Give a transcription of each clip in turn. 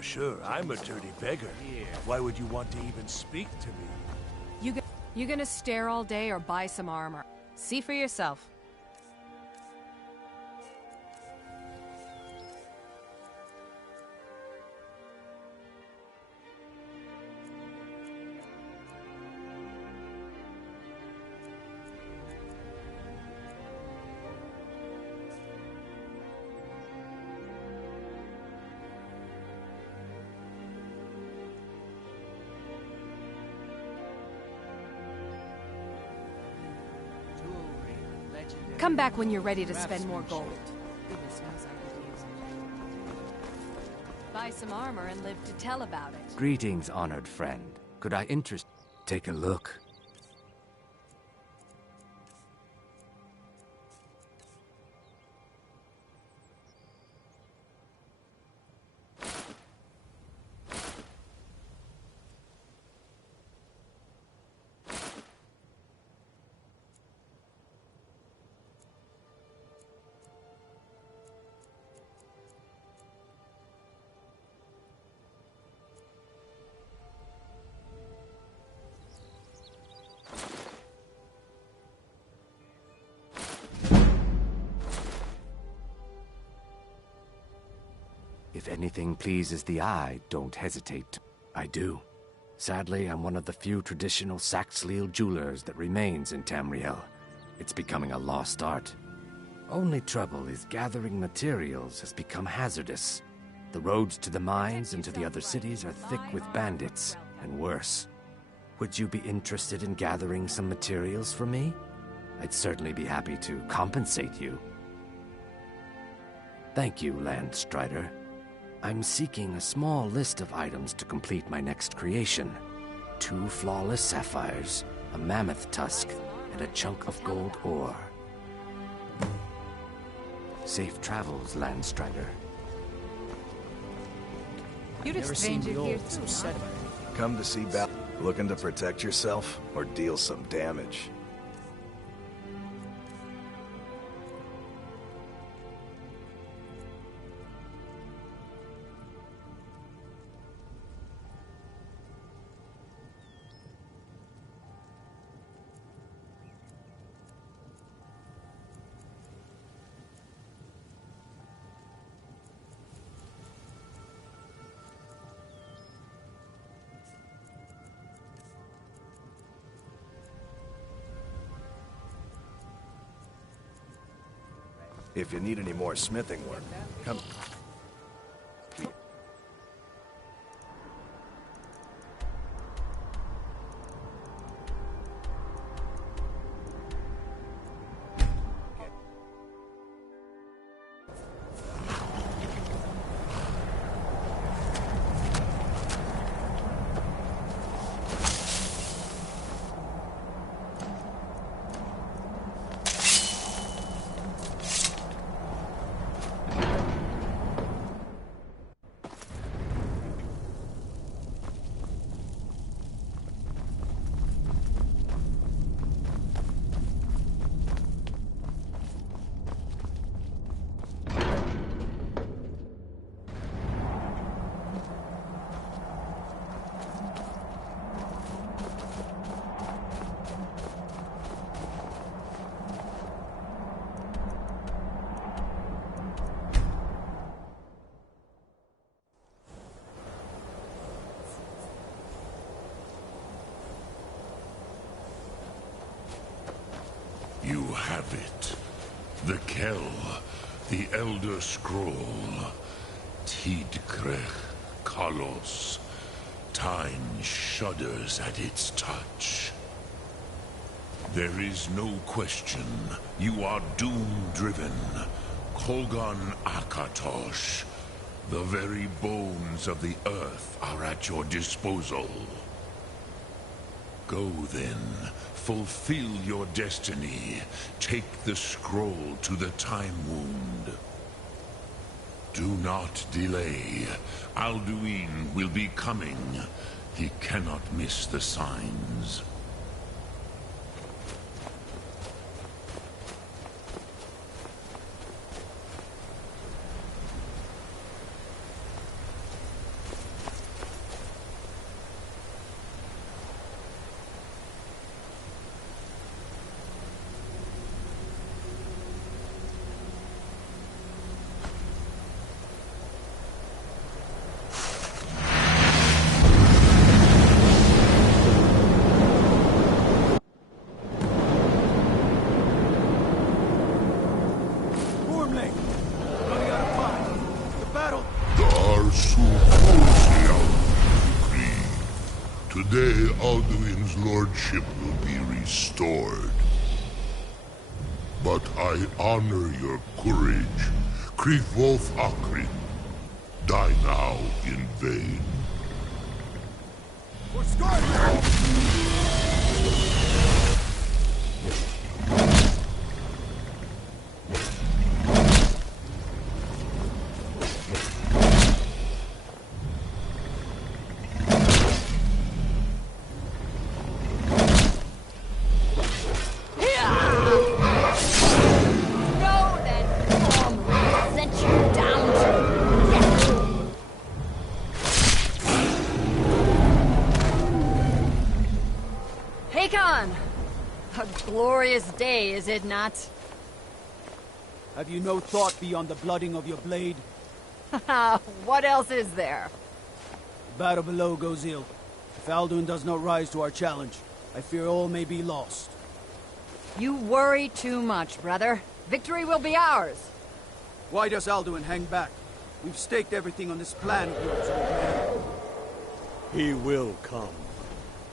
Sure, I'm a dirty beggar. Why would you want to even speak to me? You gonna stare all day or buy some armor? See for yourself. Come back when you're ready to spend more gold. Goodness knows I could use it. Buy some armor and live to tell about it. Greetings, honored friend. Could I interest... Take a look. If anything pleases the eye, don't hesitate. I do. Sadly, I'm one of the few traditional Saxhleel jewelers that remains in Tamriel. It's becoming a lost art. Only trouble is gathering materials has become hazardous. The roads to the mines and to the other cities are thick with bandits, and worse. Would you be interested in gathering some materials for me? I'd certainly be happy to compensate you. Thank you, Landstrider. I'm seeking a small list of items to complete my next creation. 2 flawless sapphires, a mammoth tusk, and a chunk of gold ore. Safe travels, Landstrider. You'd Never seen exchange the it old here too, huh? Come to see battle. Looking to protect yourself or deal some damage? If you need any more smithing work, come. You have it. The Kell, the Elder Scroll. Tidkrech Kalos. Time shudders at its touch. There is no question. You are doom-driven. Kogan Akatosh. The very bones of the earth are at your disposal. Go then. Fulfill your destiny. Take the scroll to the Time Wound. Do not delay. Alduin will be coming. He cannot miss the signs. day Alduin's lordship will be restored. But I honor your courage. Kriegwolf Akrin. Die now in vain. For Skyrim! A glorious day, is it not? Have you no thought beyond the blooding of your blade? What else is there? The battle below goes ill. If Alduin does not rise to our challenge, I fear all may be lost. You worry too much, brother. Victory will be ours. Why does Alduin hang back? We've staked everything on this plan of yours, old man. He will come.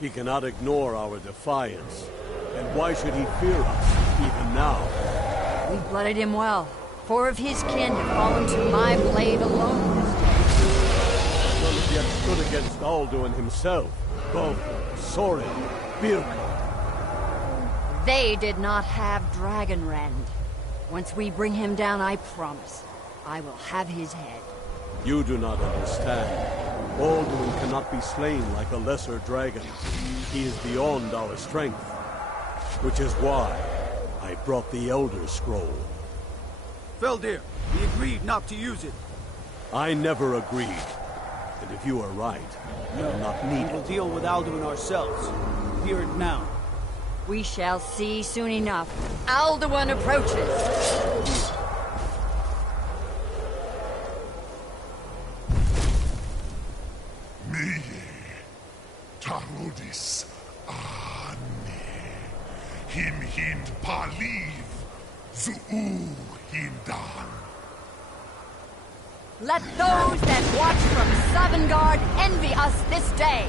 He cannot ignore our defiance. And why should he fear us, even now? We blooded him well. 4 of his kin have fallen to my blade alone this day. None have yet stood against Alduin himself. Both Sorin, Birka. They did not have Dragonrend. Once we bring him down, I promise, I will have his head. You do not understand. Alduin cannot be slain like a lesser dragon. He is beyond our strength. Which is why I brought the Elder Scroll. Feldir, we agreed not to use it. I never agreed. And if you are right, you will not need We will it. deal with Alduin ourselves. Hear it now. We shall see soon enough. Alduin approaches. Me, Tarudis, Him hind paliv, Zuu hindan. Let those that watch from Sovngarde envy us this day.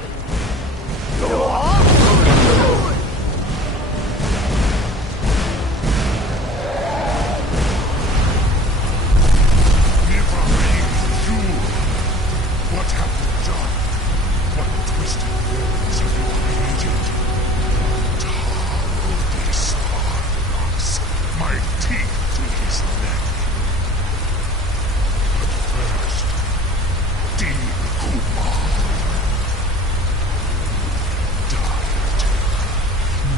What have you done? What twisted words have you created? Tarudis Arnox, my teeth to his neck. But first, Dean Kumar died,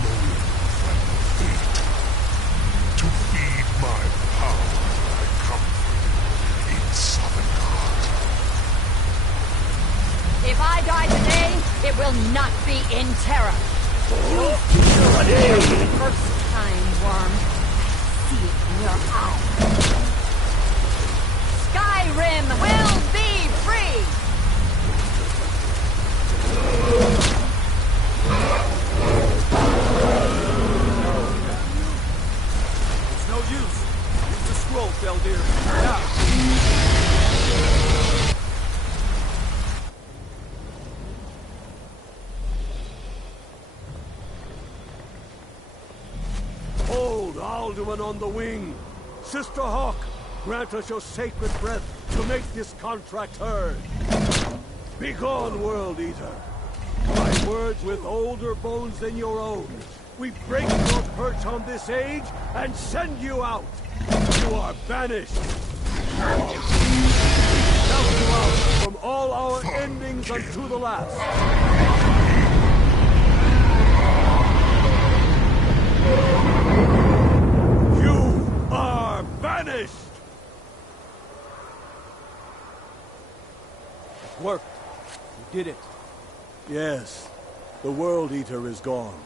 knowing the final fate. To feed my power, I come for you in Sovngarde. If I die today, it will not be in terror. You'll feel it for the first time, Worm. I see it in your eyes. Skyrim will be free! It's no use. Use the scroll, Feldir. Now! Hold Alduin on the wing! Sister Hawk, grant us your sacred breath to make this contract heard. Begone, World Eater! By words with older bones than your own, we break your perch on this age and send you out! You are banished! We count you out from all our endings unto the last! You are banished! It worked. You did it. Yes, the World Eater is gone.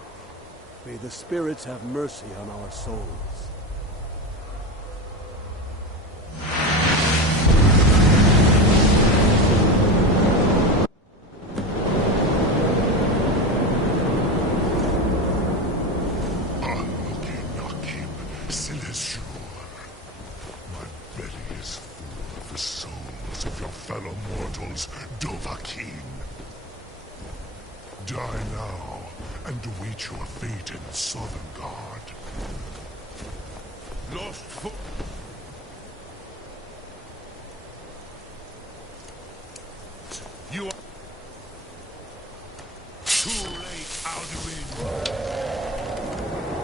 May the spirits have mercy on our souls. Nakim Silesur. My belly is full of the souls of your fellow mortals, Dovahkiin. Die your fate in Sovngarde. Lost for... You are... Too late, Alduin.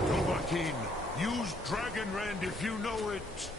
Go back in. Use Dragon Rend if you know it.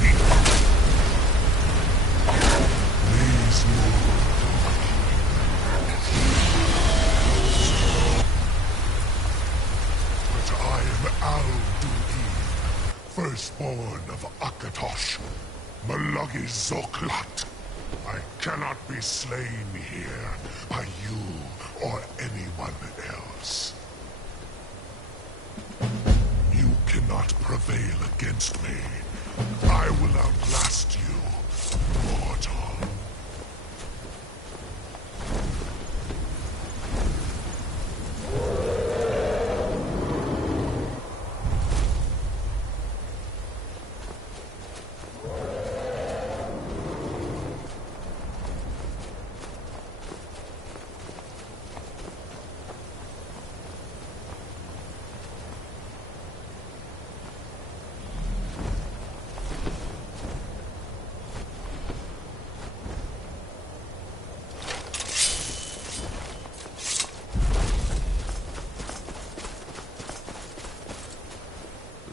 loyalty. Please move. But I am Al-Duin, firstborn of Akatosh, Malagi Zoklat. I cannot be slain here by you or anyone else. You cannot prevail against me. I will outlast you, mortal.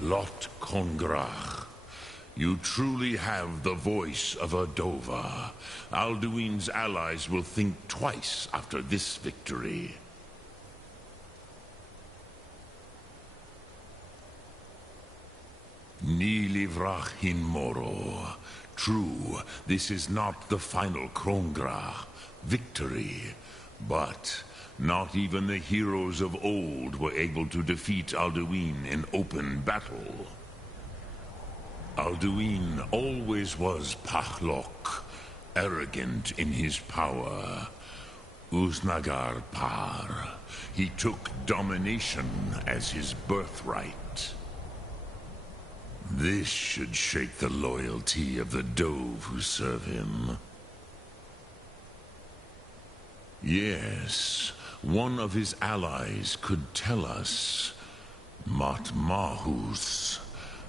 Lot Kongrach, you truly have the voice of a Dova. Alduin's allies will think twice after this victory. Ni livrach hin moro. True, this is not the final Kongrach victory, but not even the heroes of old were able to defeat Alduin in open battle. Alduin always was Pachlok, arrogant in his power. Uznagar Par. He took domination as his birthright. This should shake the loyalty of the Dove who serve him. Yes, one of his allies could tell us, Matmahus,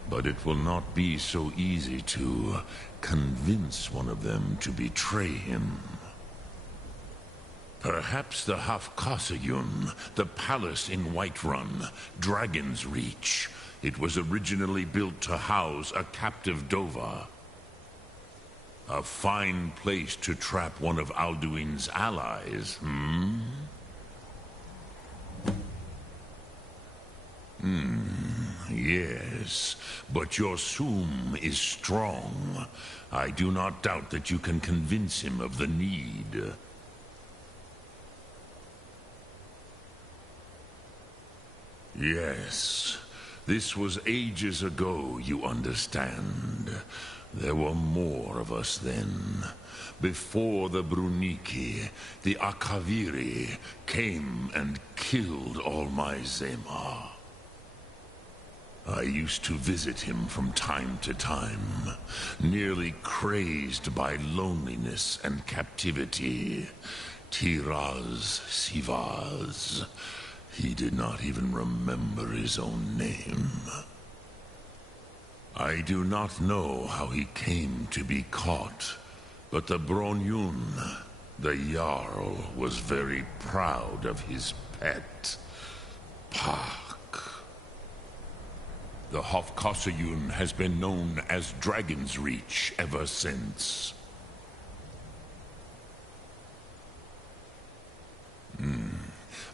but it will not be so easy to convince one of them to betray him. Perhaps the Hafkasayun, the palace in Whiterun, Dragon's Reach. It was originally built to house a captive Dova. A fine place to trap one of Alduin's allies, Yes, but your Sum is strong. I do not doubt that you can convince him of the need. Yes, this was ages ago, you understand. There were more of us then. Before the Bruniki, the Akaviri came and killed all my Zema. I used to visit him from time to time, nearly crazed by loneliness and captivity. Tiraz Sivaz. He did not even remember his own name. I do not know how he came to be caught, but the Bronyun, the Jarl, was very proud of his pet, Pak. The Hofkasayun has been known as Dragon's Reach ever since.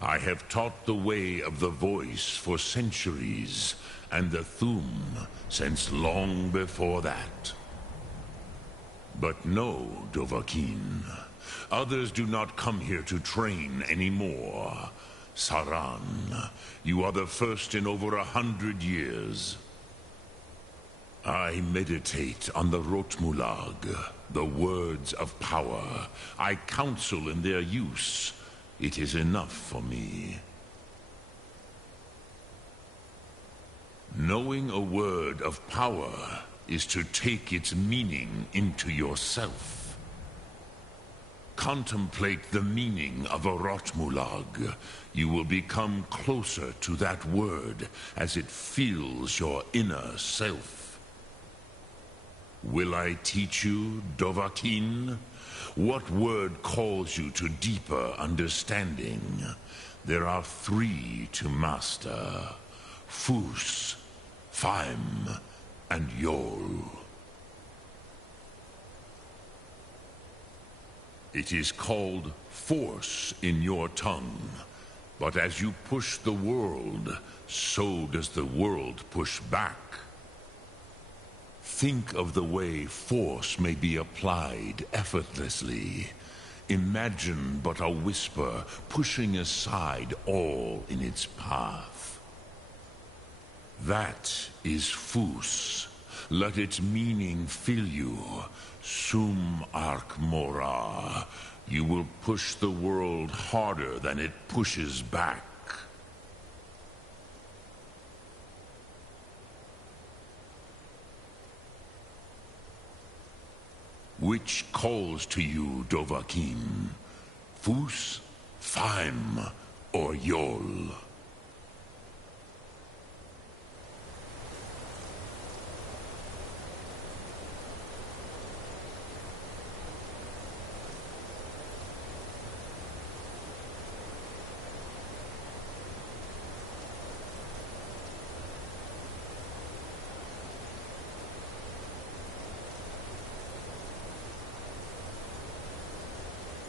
I have taught the way of the voice for centuries, and the Thum since long before that. But no, Dovahkiin. Others do not come here to train anymore. Saran, you are the first in over 100 years. I meditate on the Rotmulag, the words of power. I counsel in their use. It is enough for me. Knowing a word of power is to take its meaning into yourself. Contemplate the meaning of a Rotmulag. You will become closer to that word as it fills your inner self. Will I teach you, Dovahkiin? What word calls you to deeper understanding? There are 3 to master. Fus, Faim, and Yol. It is called force in your tongue. But as you push the world, so does the world push back. Think of the way force may be applied effortlessly. Imagine but a whisper pushing aside all in its path. That is Fus. Let its meaning fill you. Sum arc mora. You will push the world harder than it pushes back. Which calls to you, Dovahkiin? Fus, Faim, or Yol?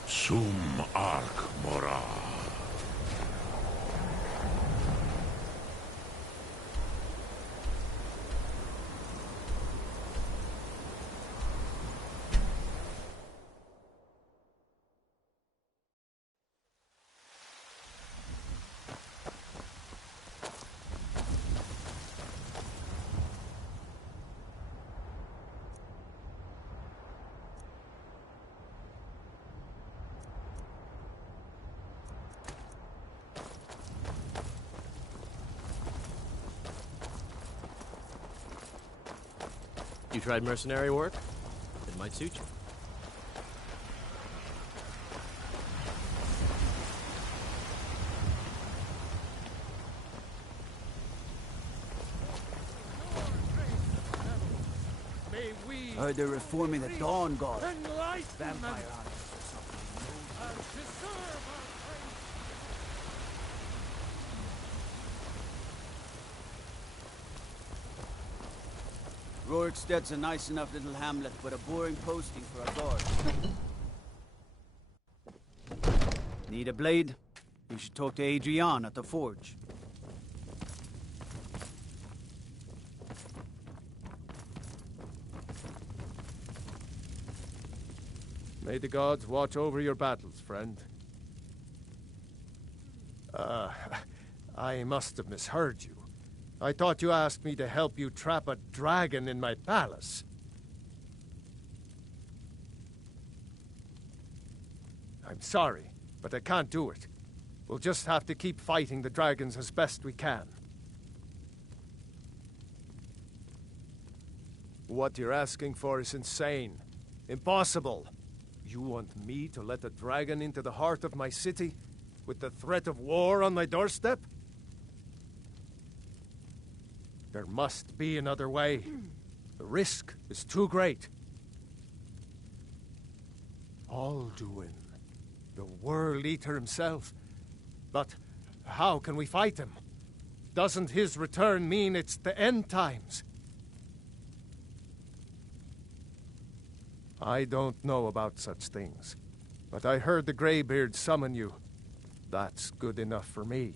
Sum arc mora. You tried mercenary work? It might suit you. I heard they're reforming the Dawn God. Vampire hunters or something. Roriksted's a nice enough little hamlet, but a boring posting for a guard. Need a blade? You should talk to Adrian at the forge. May the gods watch over your battles, friend. I must have misheard you. I thought you asked me to help you trap a dragon in my palace. I'm sorry, but I can't do it. We'll just have to keep fighting the dragons as best we can. What you're asking for is insane. Impossible. You want me to let a dragon into the heart of my city, with the threat of war on my doorstep? There must be another way. The risk is too great. Alduin, the World Eater himself. But how can we fight him? Doesn't his return mean it's the end times? I don't know about such things, but I heard the Greybeard summon you. That's good enough for me.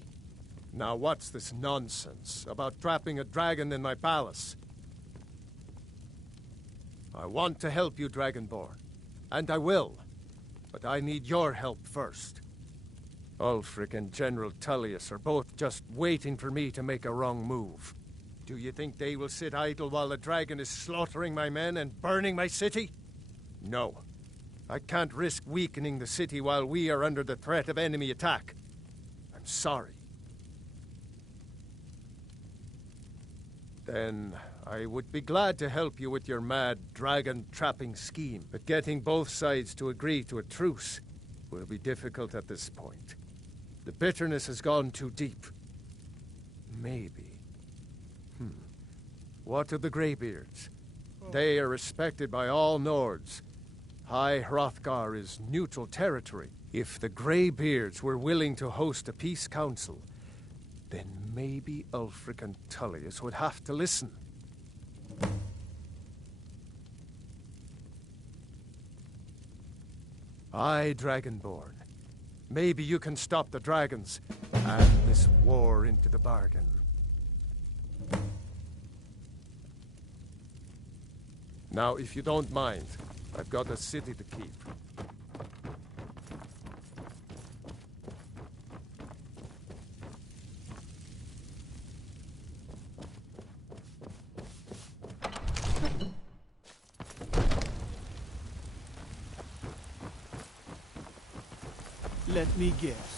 Now what's this nonsense about trapping a dragon in my palace? I want to help you, Dragonborn, and I will, but I need your help first. Ulfric and General Tullius are both just waiting for me to make a wrong move. Do you think they will sit idle while the dragon is slaughtering my men and burning my city? No. I can't risk weakening the city while we are under the threat of enemy attack. I'm sorry. Then I would be glad to help you with your mad dragon-trapping scheme, but getting both sides to agree to a truce will be difficult at this point. The bitterness has gone too deep. Maybe. What of the Greybeards? They are respected by all Nords. High Hrothgar is neutral territory. If the Greybeards were willing to host a peace council, then maybe Ulfric and Tullius would have to listen. Aye, Dragonborn. Maybe you can stop the dragons, and this war into the bargain. Now, if you don't mind, I've got a city to keep. Let me guess.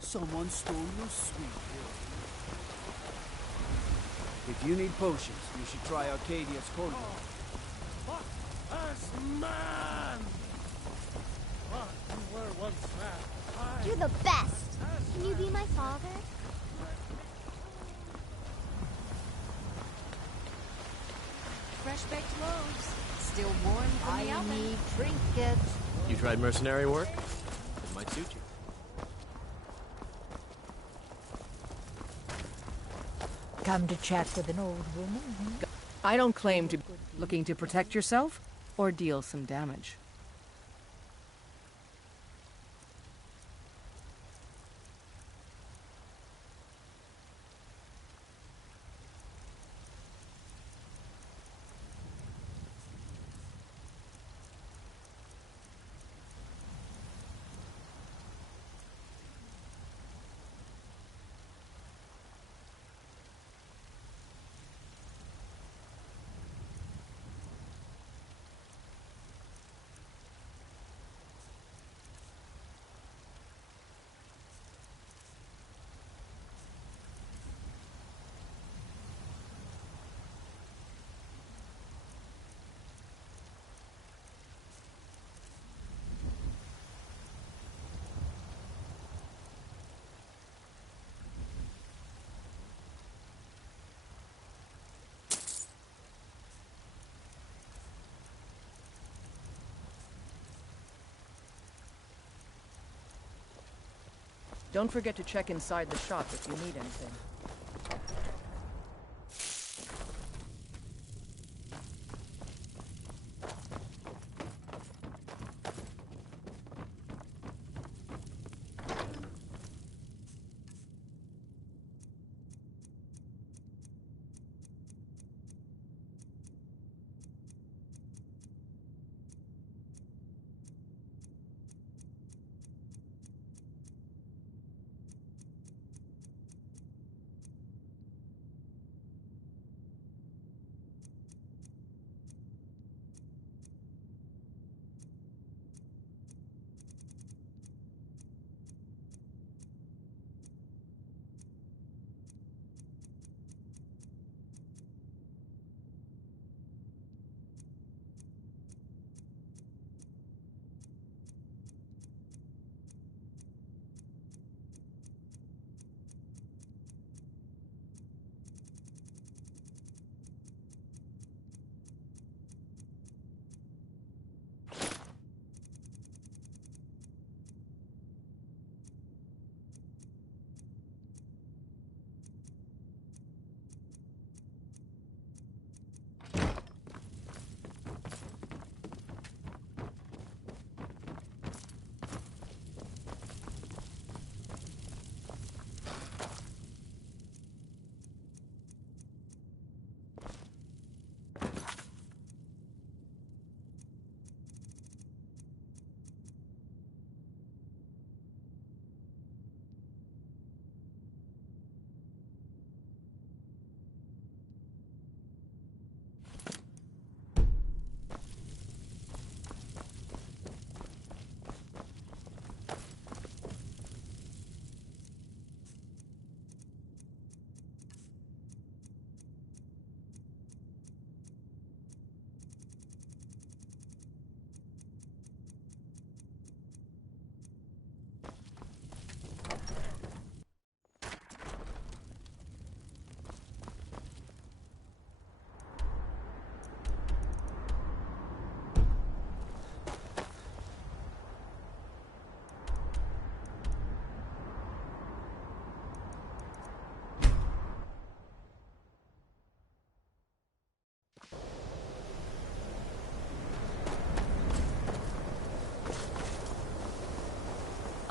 Someone stole your sweet boy. If you need potions, you should try Arcadia's cordial. What as man? What you were once man. You're the best. Can you be my father? Fresh-baked loaves, still warm from the oven. I need trinkets. You tried mercenary work? It might suit you. Come to chat with an old woman? I don't claim to be looking to protect yourself or deal some damage. Don't forget to check inside the shop if you need anything.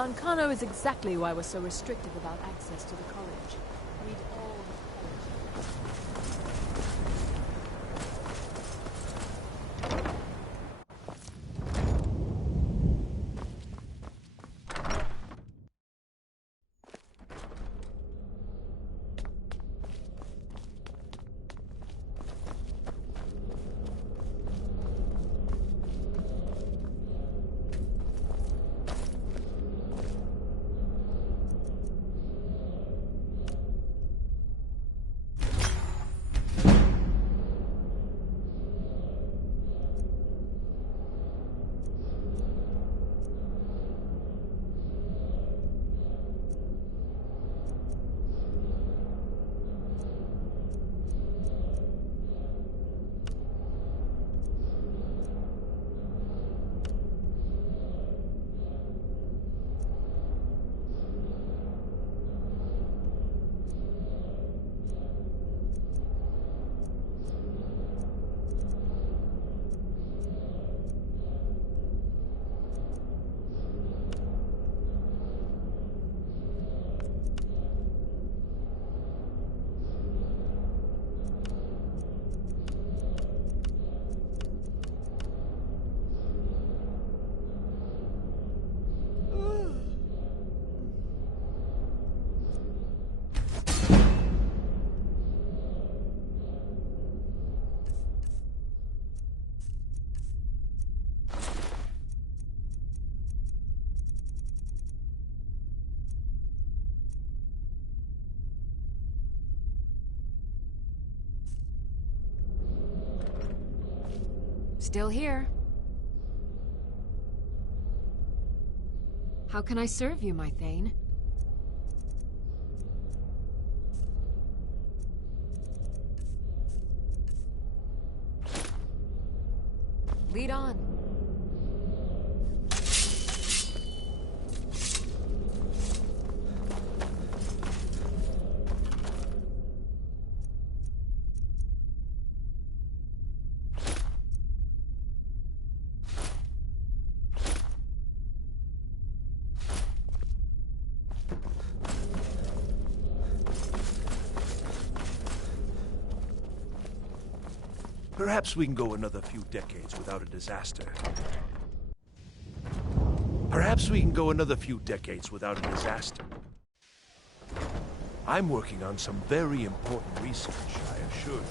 Ancano is exactly why we're so restrictive about access to the college. Read all the college. Still here. How can I serve you, my Thane? Lead on. Perhaps we can go another few decades without a disaster. Perhaps we can go another few decades without a disaster. I'm working on some very important research, I assure you.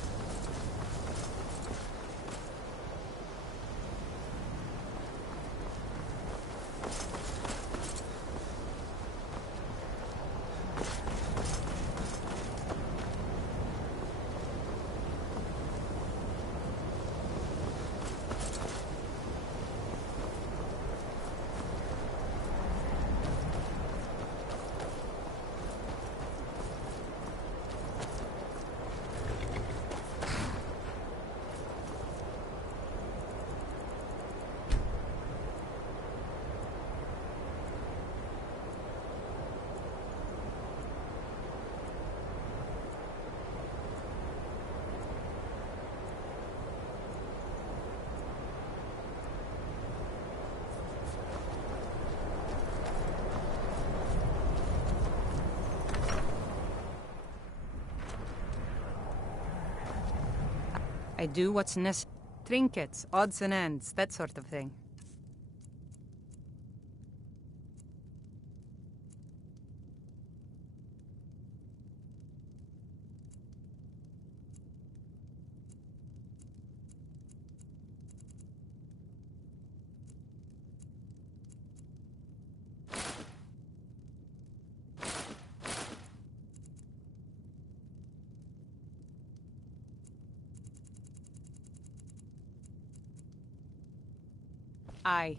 I do what's necessary. Trinkets, odds and ends, that sort of thing. Aye.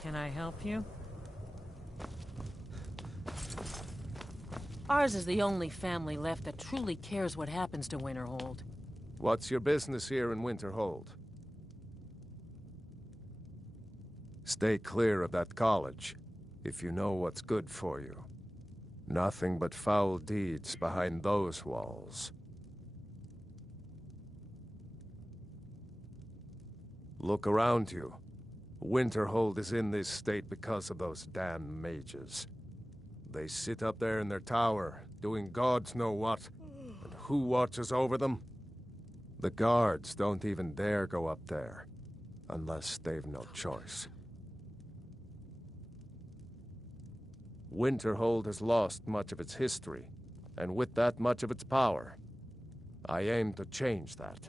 Can I help you? Ours is the only family left that truly cares what happens to Winterhold. What's your business here in Winterhold? Stay clear of that college, if you know what's good for you. Nothing but foul deeds behind those walls. Look around you. Winterhold is in this state because of those damn mages. They sit up there in their tower, doing gods know what. And who watches over them? The guards don't even dare go up there, unless they've no choice. Winterhold has lost much of its history, and with that much of its power. I aim to change that.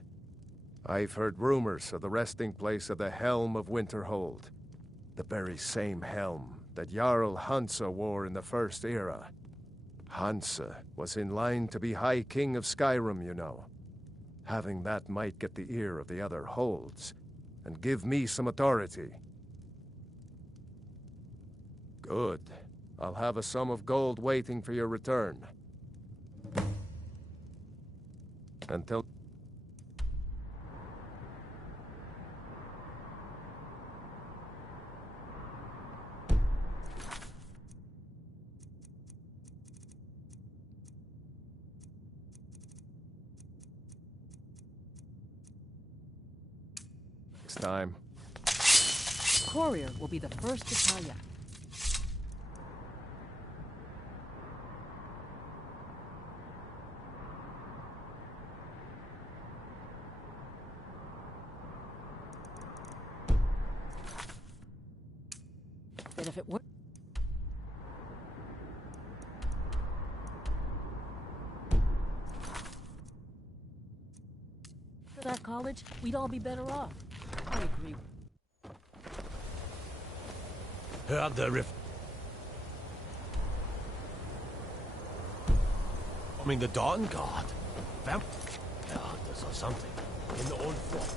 I've heard rumors of the resting place of the Helm of Winterhold, the very same helm that Jarl Hansa wore in the First Era. Hansa was in line to be High King of Skyrim, you know. Having that might get the ear of the other holds, and give me some authority. Good. I'll have a sum of gold waiting for your return. Until... Next time. Courier will be the first to tell ya. That if it were... For that college, we'd all be better off. I agree. Heard the riff. I mean, the Dawn Guard. Vamp. Hunters or something. In the old fort.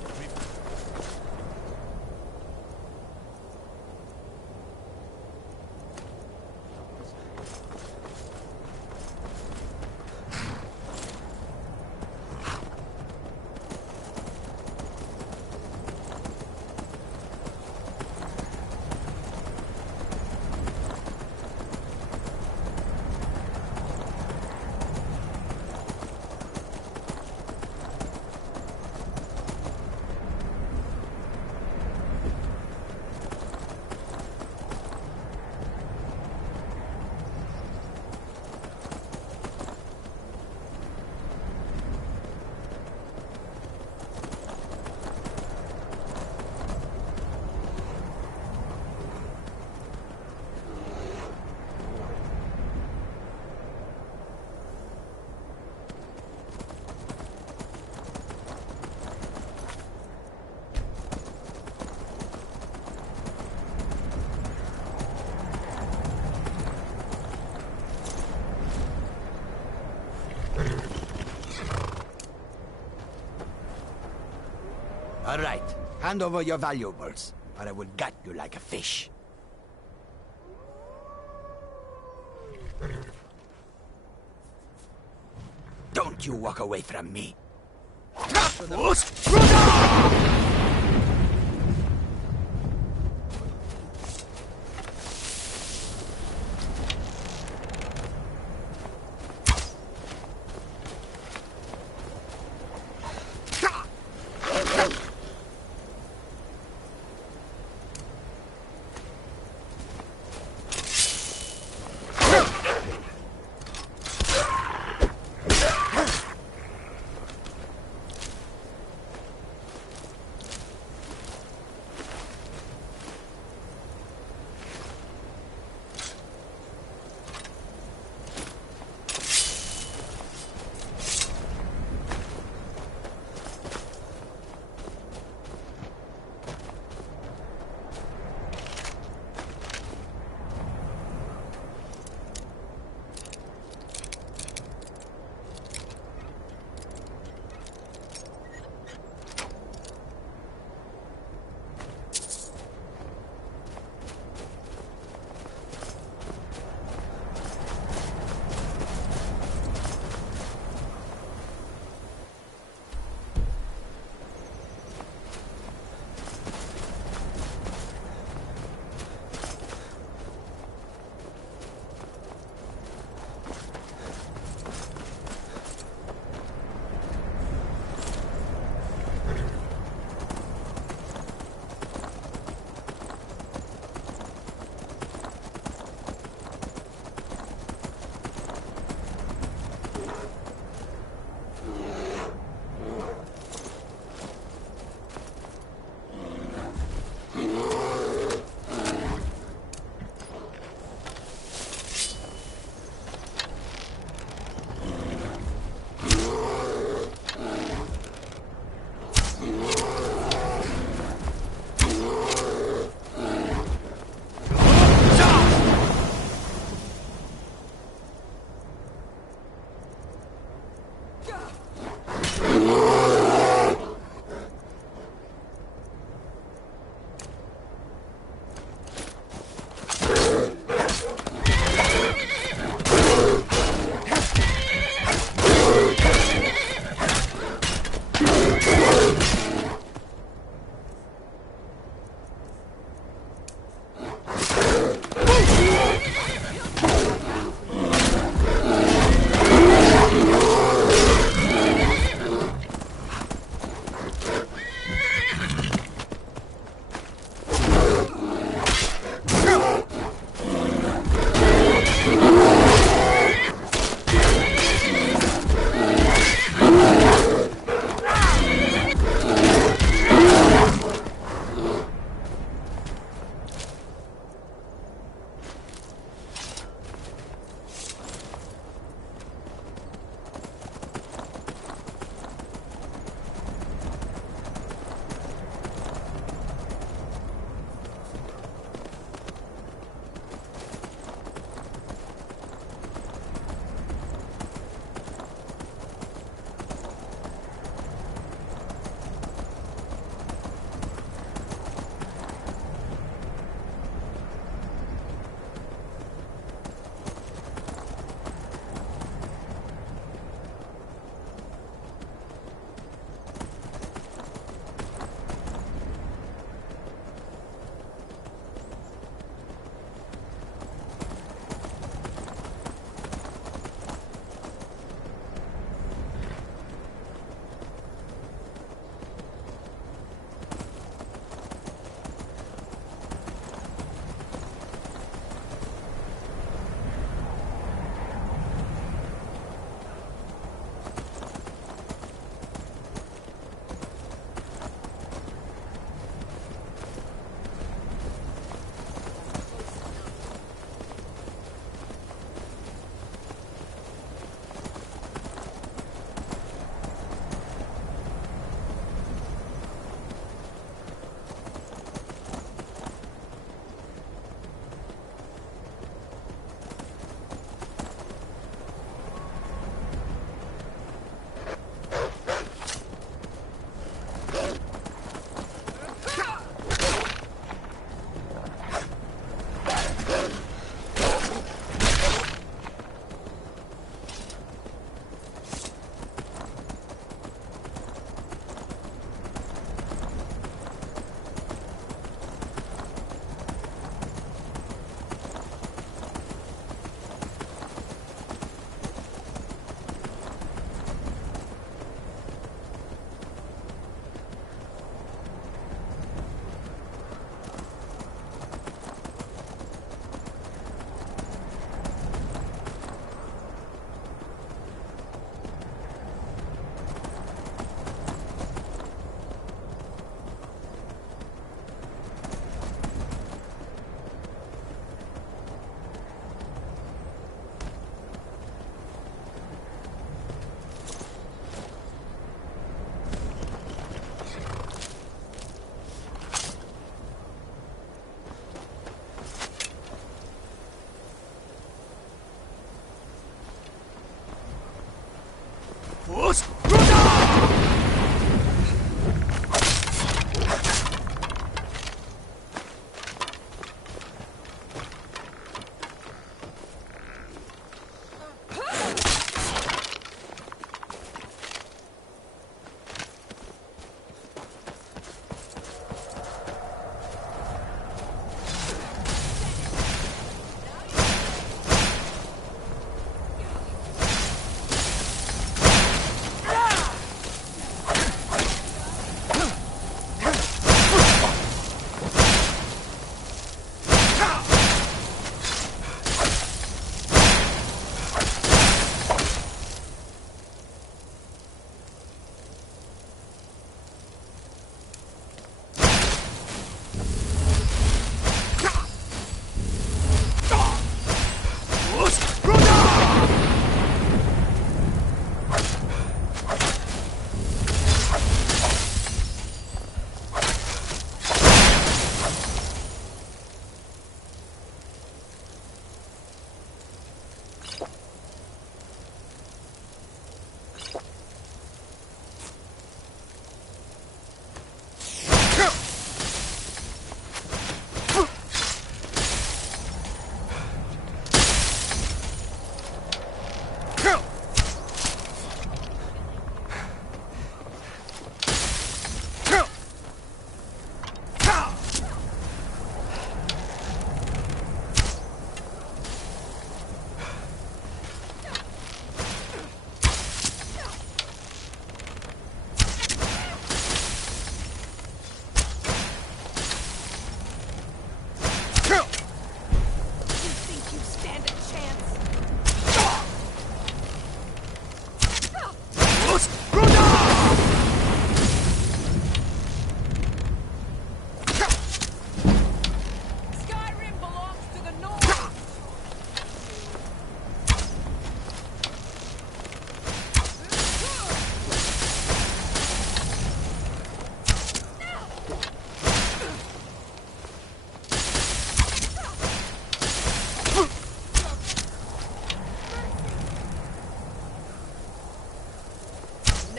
All right, hand over your valuables, or I will gut you like a fish. Don't you walk away from me.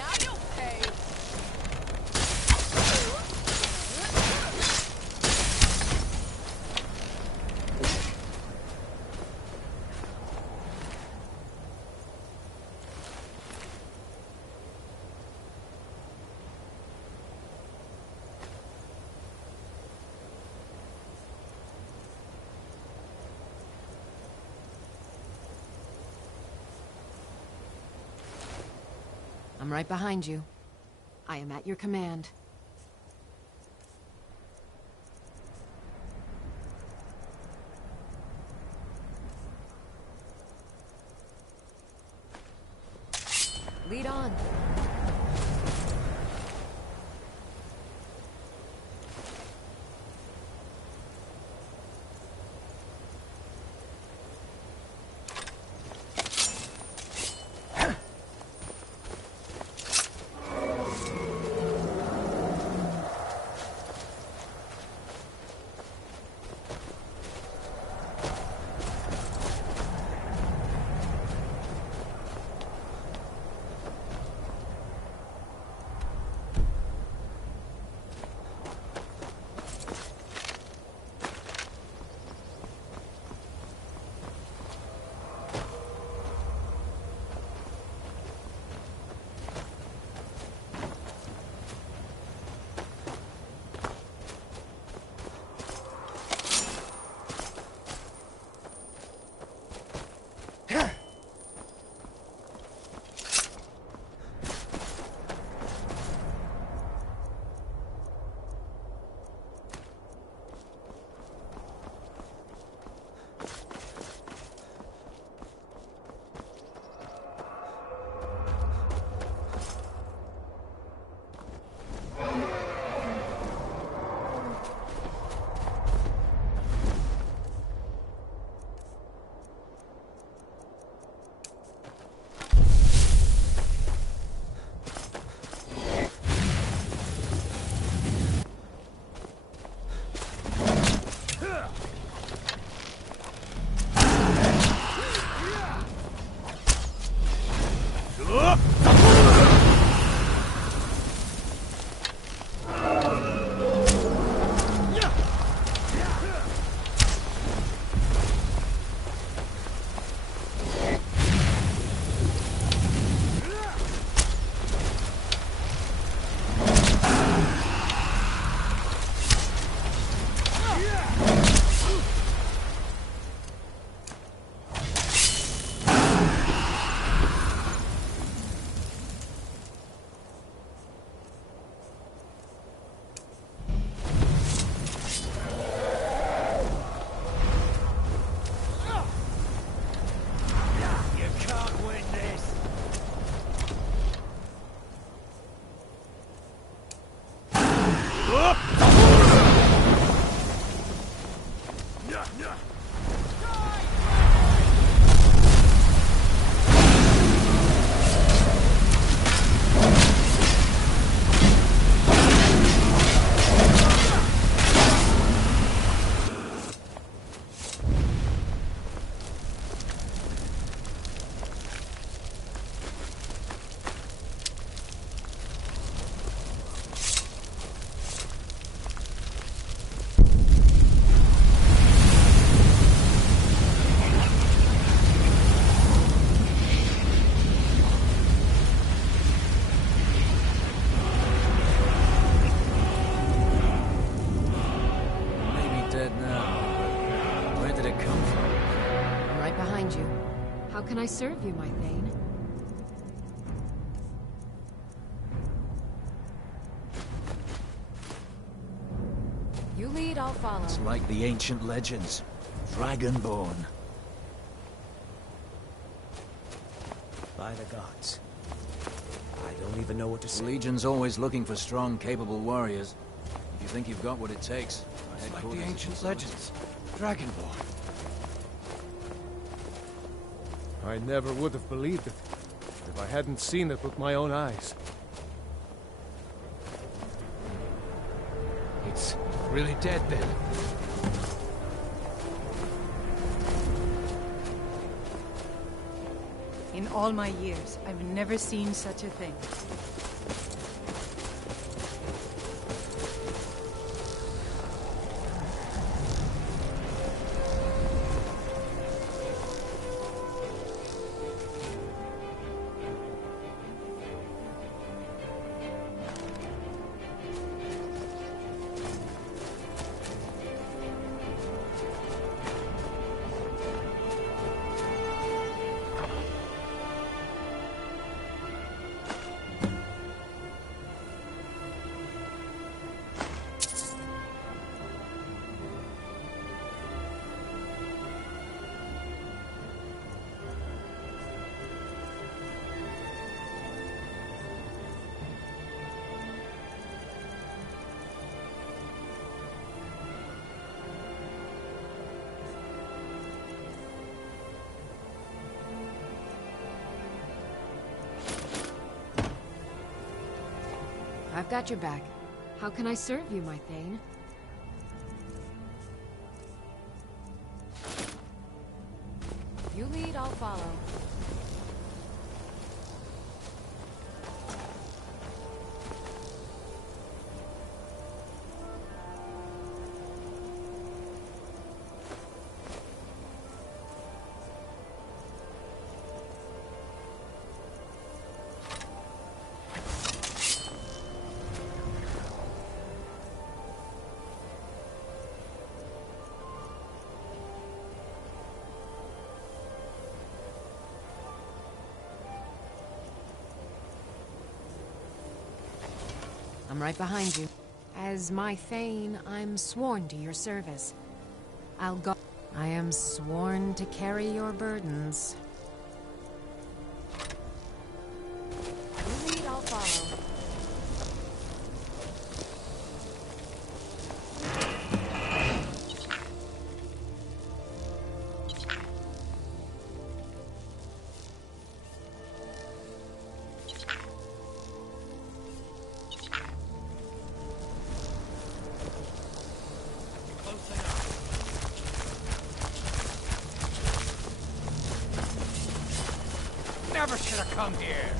Now you'll pay! I'm right behind you. I am at your command. Lead on. How can I serve you, my Thane? You lead, I'll follow. It's like the ancient legends. Dragonborn. By the gods. I don't even know what to say. The Legion's always looking for strong, capable warriors. If you think you've got what it takes, It's like the ancient legends. Dragonborn. I never would have believed it, if I hadn't seen it with my own eyes. It's really dead then. In all my years, I've never seen such a thing. I've got your back. How can I serve you, my Thane? You lead, I'll follow. I'm right behind you. As my Thane, I'm sworn to your service. I'll go. I am sworn to carry your burdens. You lead, I'll follow. Never should have come here.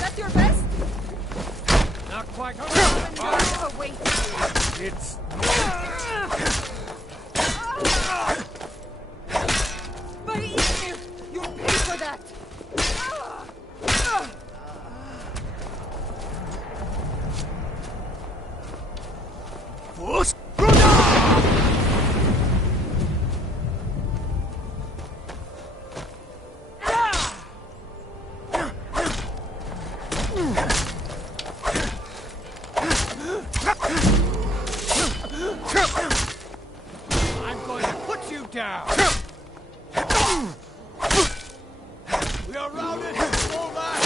That's your best? Not quite. It's by Ymir! You'll pay for that! I'm going to put you down. We are routed. Fall back.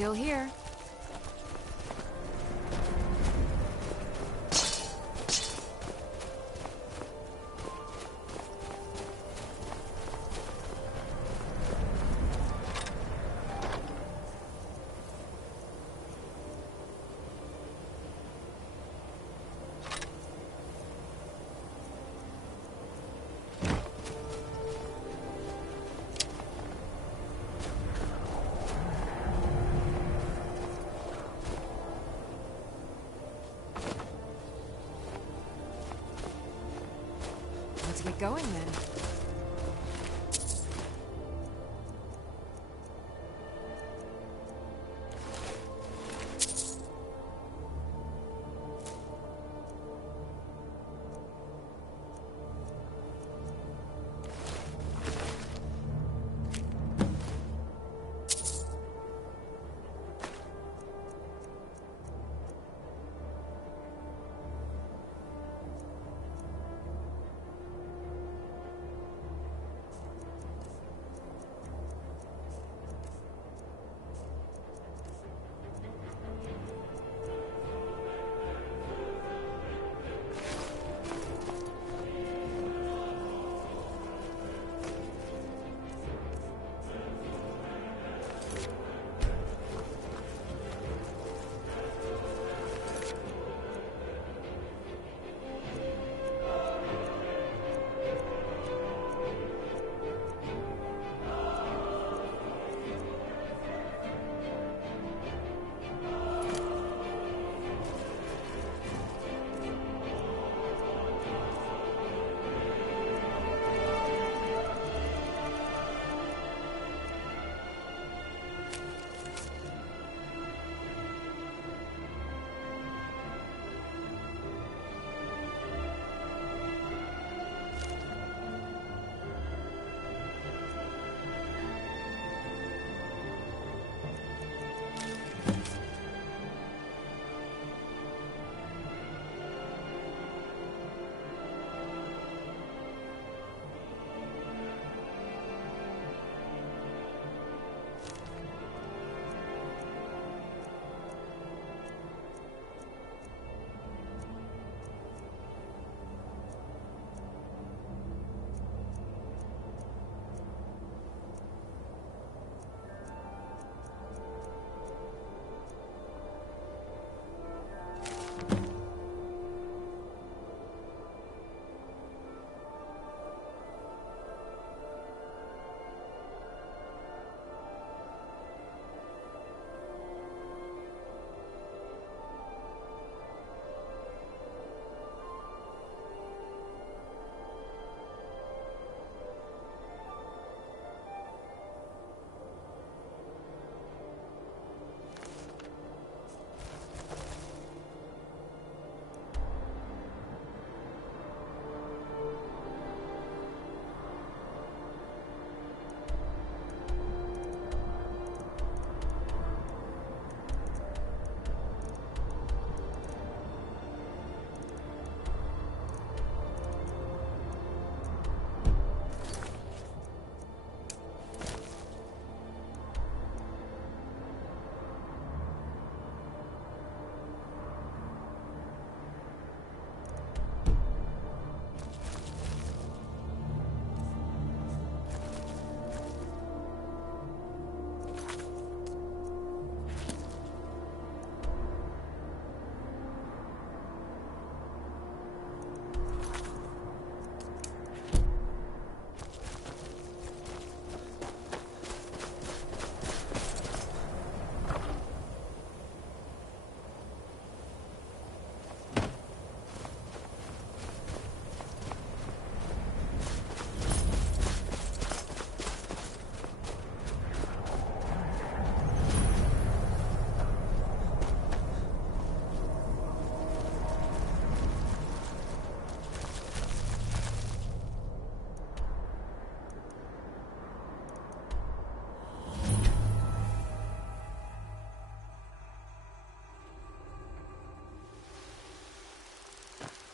Still here. Let's get going then.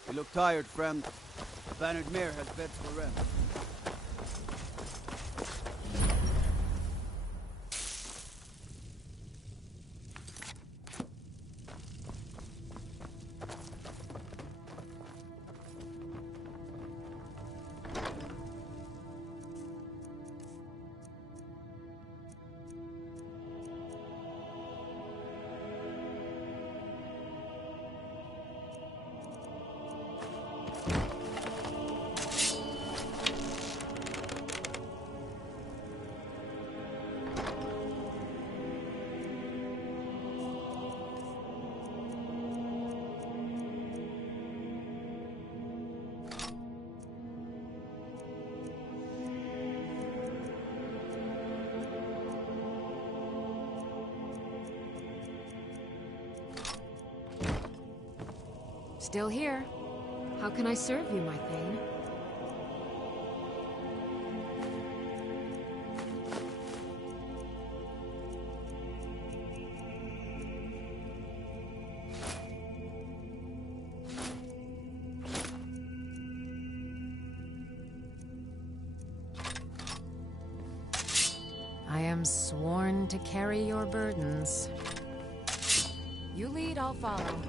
You look tired, friend. The Bannered Mare has beds for rent. Still here. How can I serve you, my Thane? I am sworn to carry your burdens. You lead, I'll follow.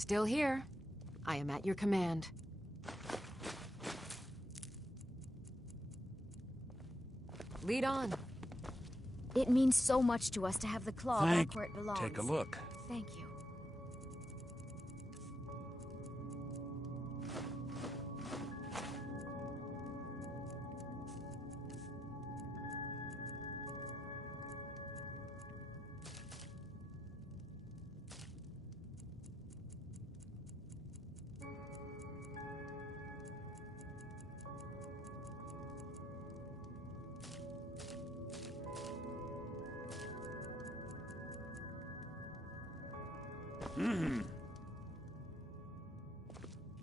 Still here. I am at your command. Lead on. It means so much to us to have the claw back where it belongs. Take a look. Thank you.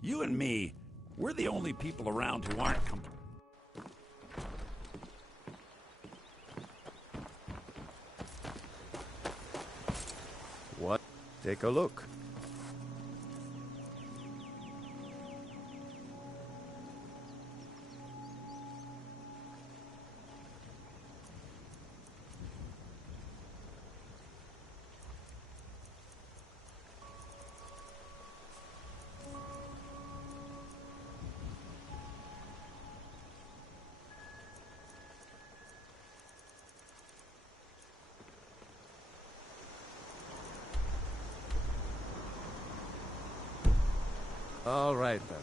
You and me, we're the only people around who aren't What? Take a look. All right, then.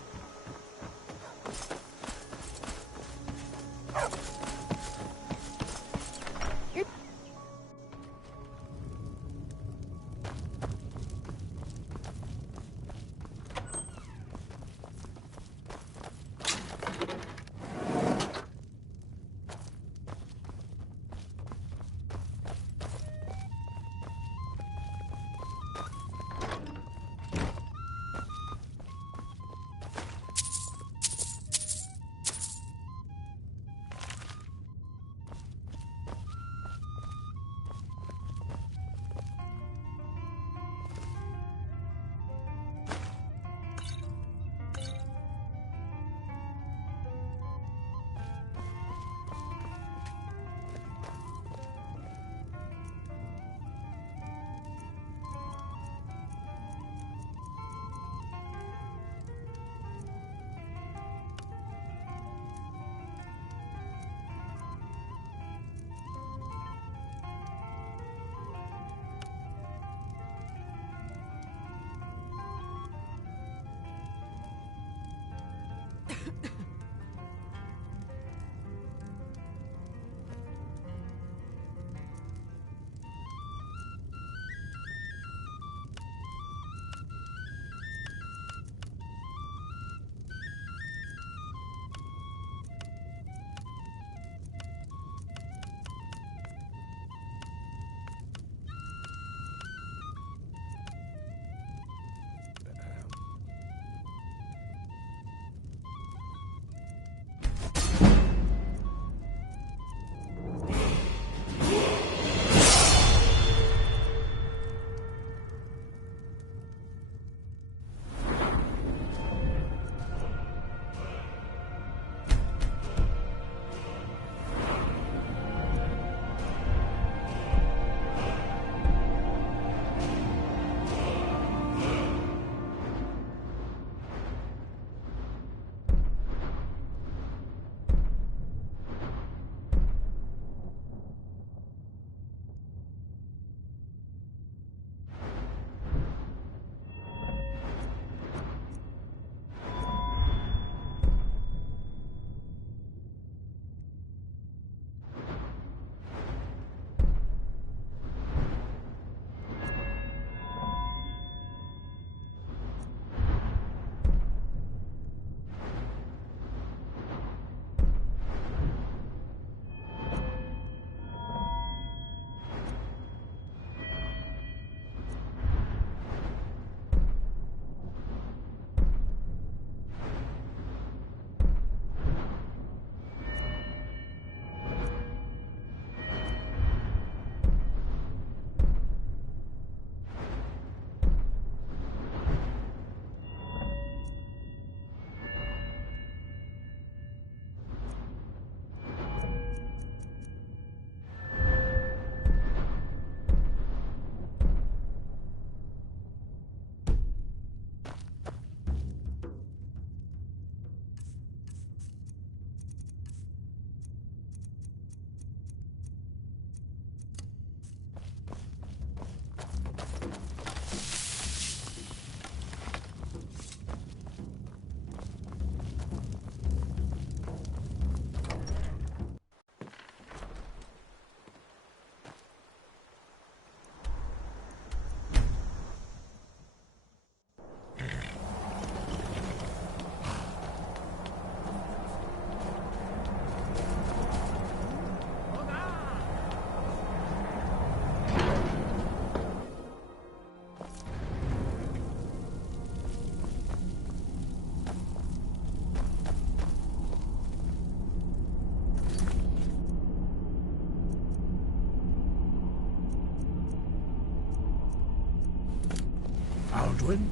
Alduin?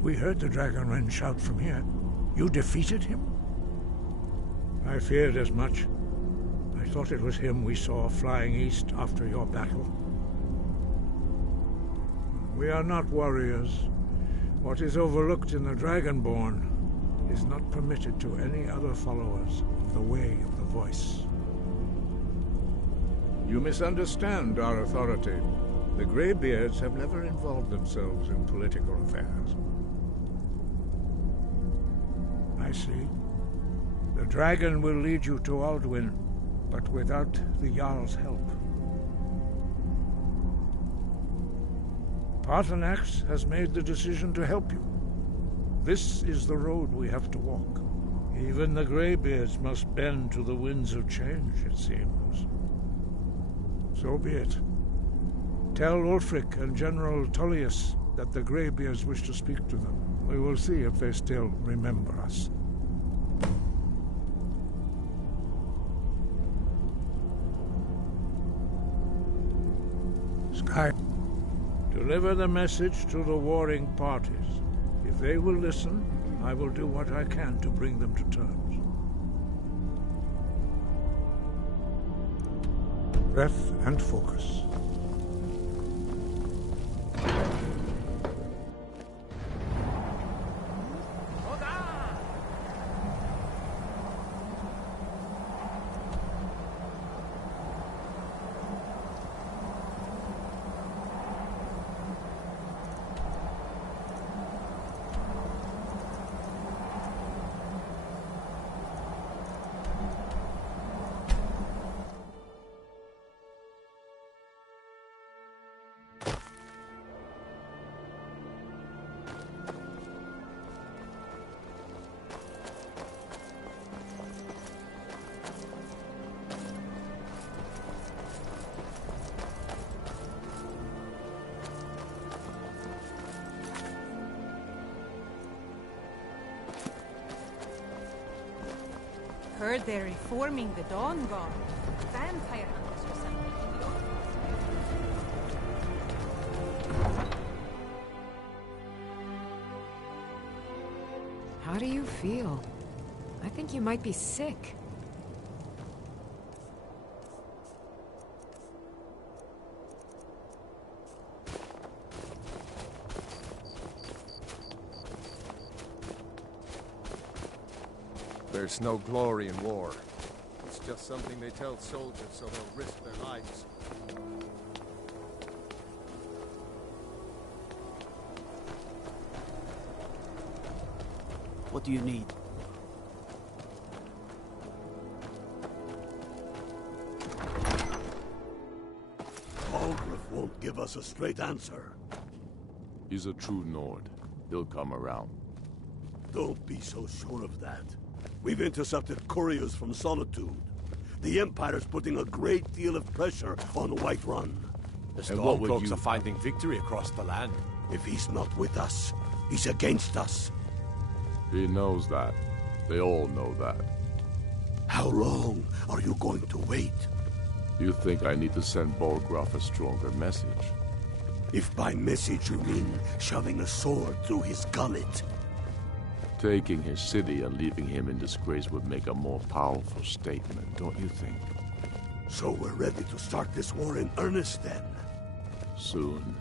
We heard the Dragonren shout from here. You defeated him? I feared as much. I thought it was him we saw flying east after your battle. We are not warriors. What is overlooked in the Dragonborn is not permitted to any other followers of the Way of the Voice. You misunderstand our authority. The Greybeards have never involved themselves in political affairs. I see. The dragon will lead you to Alduin, but without the Jarl's help. Paarthurnax has made the decision to help you. This is the road we have to walk. Even the Greybeards must bend to the winds of change, it seems. So be it. Tell Ulfric and General Tullius that the Greybeards wish to speak to them. We will see if they still remember us. Sky, deliver the message to the warring parties. If they will listen, I will do what I can to bring them to terms. Breath and focus. Heard they're reforming the Dawn Guard. Vampire hunters or something. How do you feel? I think you might be sick. There's no glory in war. It's just something they tell soldiers so they'll risk their lives. What do you need? Algrif won't give us a straight answer. He's a true Nord. He'll come around. Don't be so sure of that. We've intercepted couriers from Solitude. The Empire's putting a great deal of pressure on Whiterun. The Stormcloaks are finding victory across the land. If he's not with us, he's against us. He knows that. They all know that. How long are you going to wait? You think I need to send Bolgraf a stronger message? If by message you mean shoving a sword through his gullet. Taking his city and leaving him in disgrace would make a more powerful statement, don't you think? So we're ready to start this war in earnest then? Soon.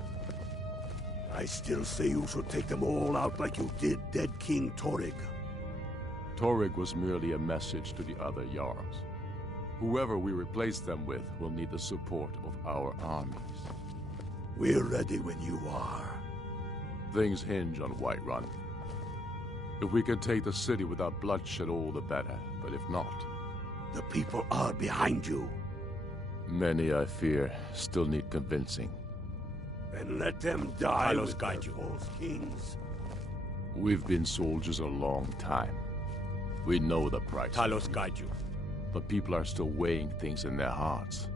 I still say you should take them all out like you did dead King Torrig. Torrig was merely a message to the other Jarls. Whoever we replace them with will need the support of our armies. We're ready when you are. Things hinge on Whiterun. If we can take the city without bloodshed, all the better. But if not... The people are behind you. Many, I fear, still need convincing. And let them die Talos with guide their you. false kings. We've been soldiers a long time. We know the price. Talos guide you. But people are still weighing things in their hearts.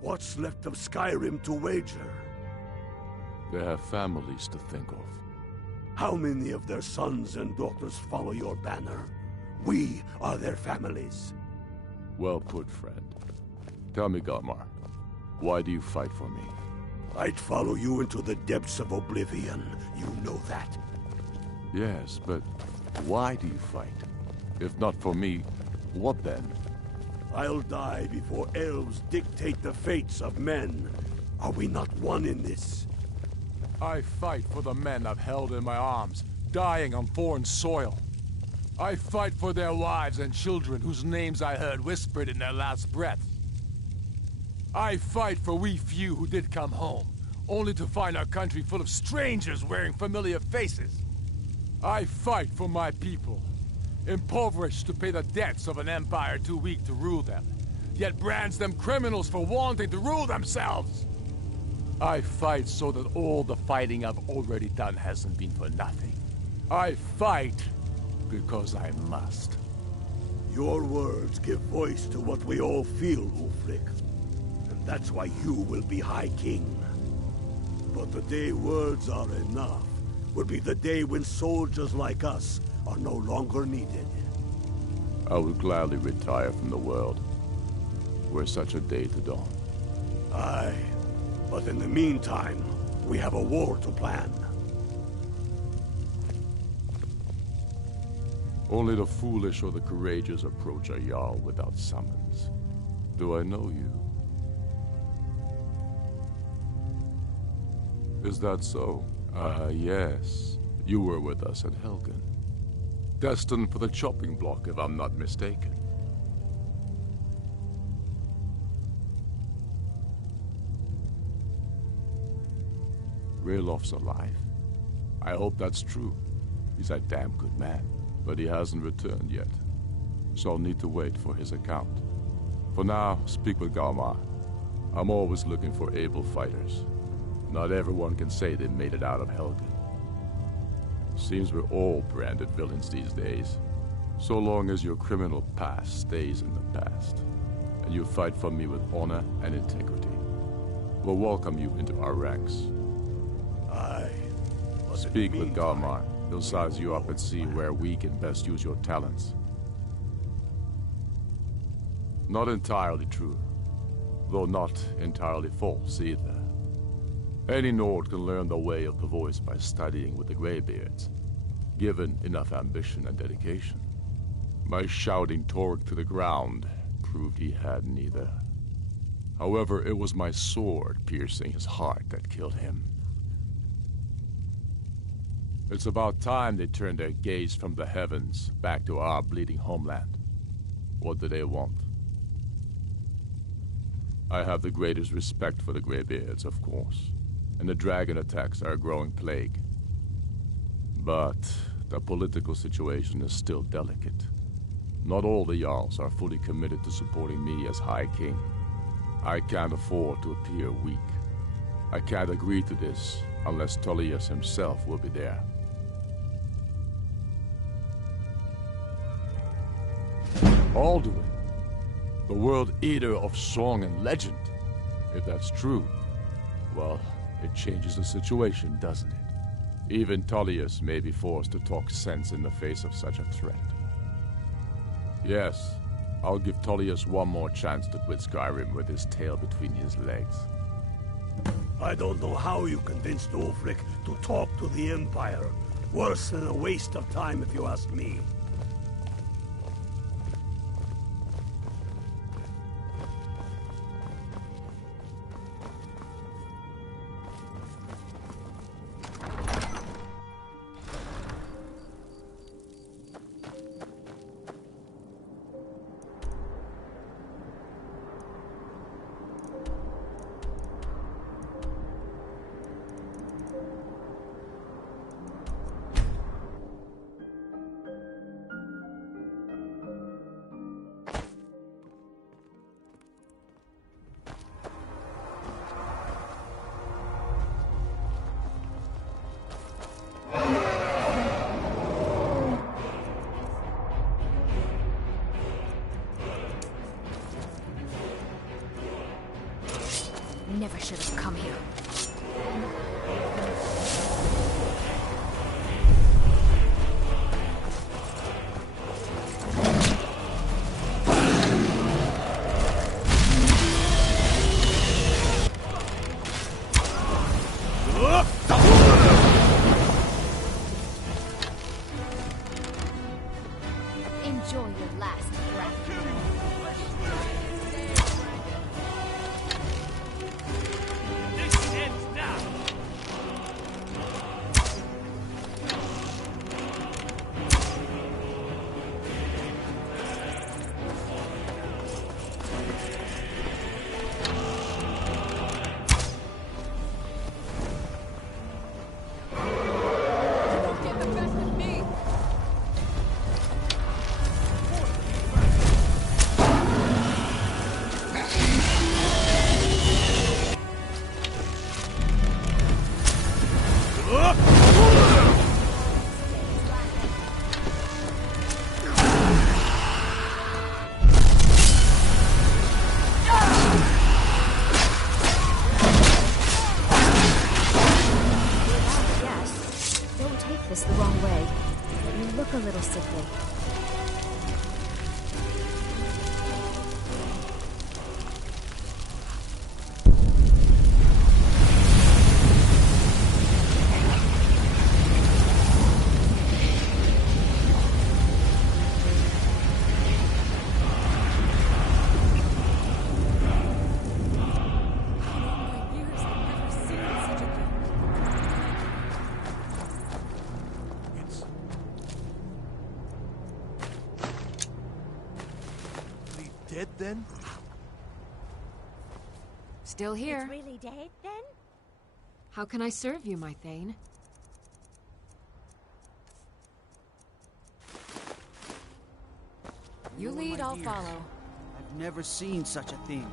What's left of Skyrim to wager? They have families to think of. How many of their sons and daughters follow your banner? We are their families. Well put, friend. Tell me, Galmar, why do you fight for me? I'd follow you into the depths of oblivion. You know that. Yes, but why do you fight? If not for me, what then? I'll die before elves dictate the fates of men. Are we not one in this? I fight for the men I've held in my arms, dying on foreign soil. I fight for their wives and children whose names I heard whispered in their last breath. I fight for we few who did come home, only to find our country full of strangers wearing familiar faces. I fight for my people, impoverished to pay the debts of an empire too weak to rule them, yet brands them criminals for wanting to rule themselves. I fight so that all the fighting I've already done hasn't been for nothing. I fight because I must. Your words give voice to what we all feel, Ulfric. And that's why you will be High King. But the day words are enough will be the day when soldiers like us are no longer needed. I would gladly retire from the world, were such a day to dawn. Aye, but in the meantime, we have a war to plan. Only the foolish or the courageous approach a Jarl without summons. Do I know you? Is that so? Ah, yes. You were with us at Helgen. Destined for the chopping block, if I'm not mistaken. Railof's alive. I hope that's true. He's a damn good man, but he hasn't returned yet. So I'll need to wait for his account. For now, speak with Galmar. I'm always looking for able fighters. Not everyone can say they made it out of Helgen. Seems we're all branded villains these days. So long as your criminal past stays in the past, and you fight for me with honor and integrity, we'll welcome you into our ranks. Aye. Speak with Galmar. He'll size you up and see where we can best use your talents. Not entirely true, though not entirely false either. Any Nord can learn the way of the voice by studying with the Greybeards, given enough ambition and dedication. My shouting Torg to the ground proved he had neither. However, it was my sword piercing his heart that killed him. It's about time they turned their gaze from the heavens back to our bleeding homeland. What do they want? I have the greatest respect for the Greybeards, of course, and the dragon attacks are a growing plague. But the political situation is still delicate. Not all the Jarls are fully committed to supporting me as High King. I can't afford to appear weak. I can't agree to this unless Tullius himself will be there. Alduin, the World Eater of song and legend. If that's true, well, it changes the situation, doesn't it? Even Tullius may be forced to talk sense in the face of such a threat. Yes, I'll give Tullius one more chance to quit Skyrim with his tail between his legs. I don't know how you convinced Ulfric to talk to the Empire. Worse than a waste of time, if you ask me. Never should have come here. this the wrong way, but you look a little sickly. Dead then? Still here. It's really dead then? How can I serve you, my Thane? You lead, I'll follow. I've never seen such a thing.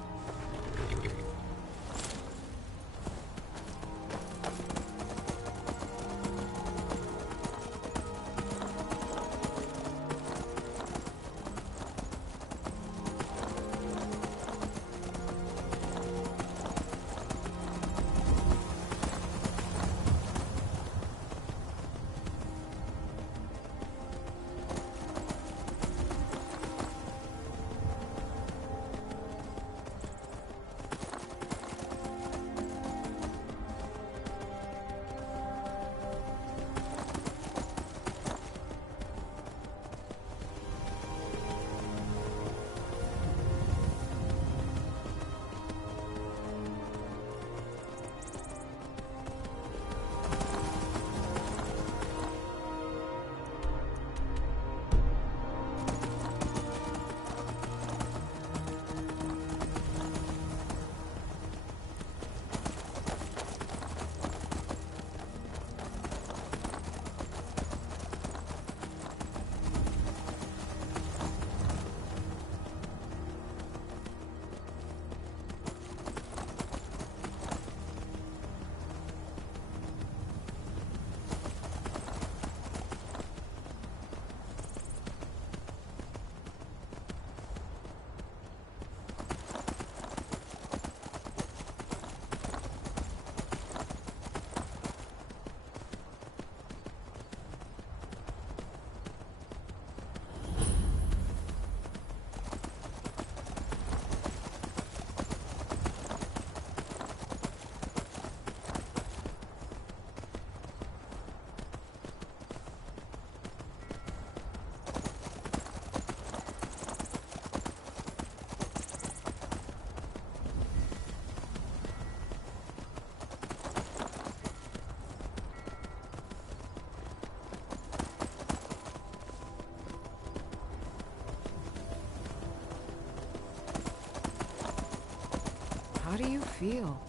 How do you feel?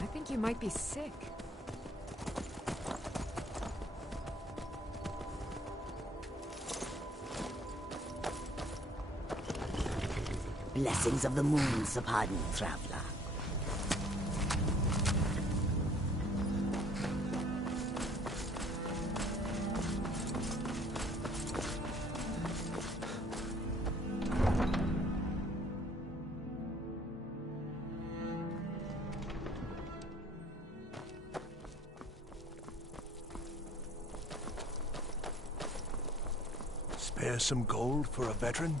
I think you might be sick. Blessings of the moon, Sapadin, traveler. Spare some gold for a veteran?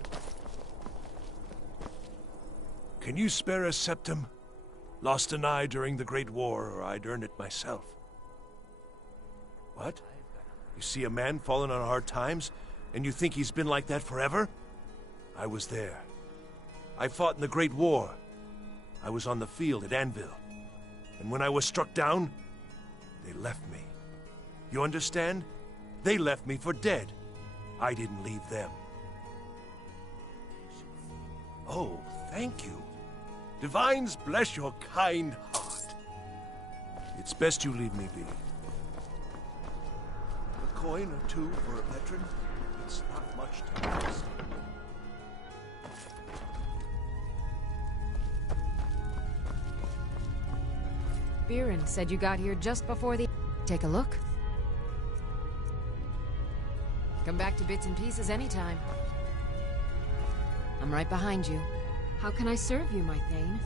Can you spare a septum? Lost an eye during the Great War, or I'd earn it myself. What? You see a man fallen on hard times, and you think he's been like that forever? I was there. I fought in the Great War. I was on the field at Anvil. And when I was struck down, they left me. You understand? They left me for dead. I didn't leave them. Oh, thank you. Divines bless your kind heart. It's best you leave me be. A coin or two for a veteran? It's not much to ask. Biren said you got here just before the... Take a look. Come back to bits and pieces anytime. I'm right behind you. How can I serve you, my Thane?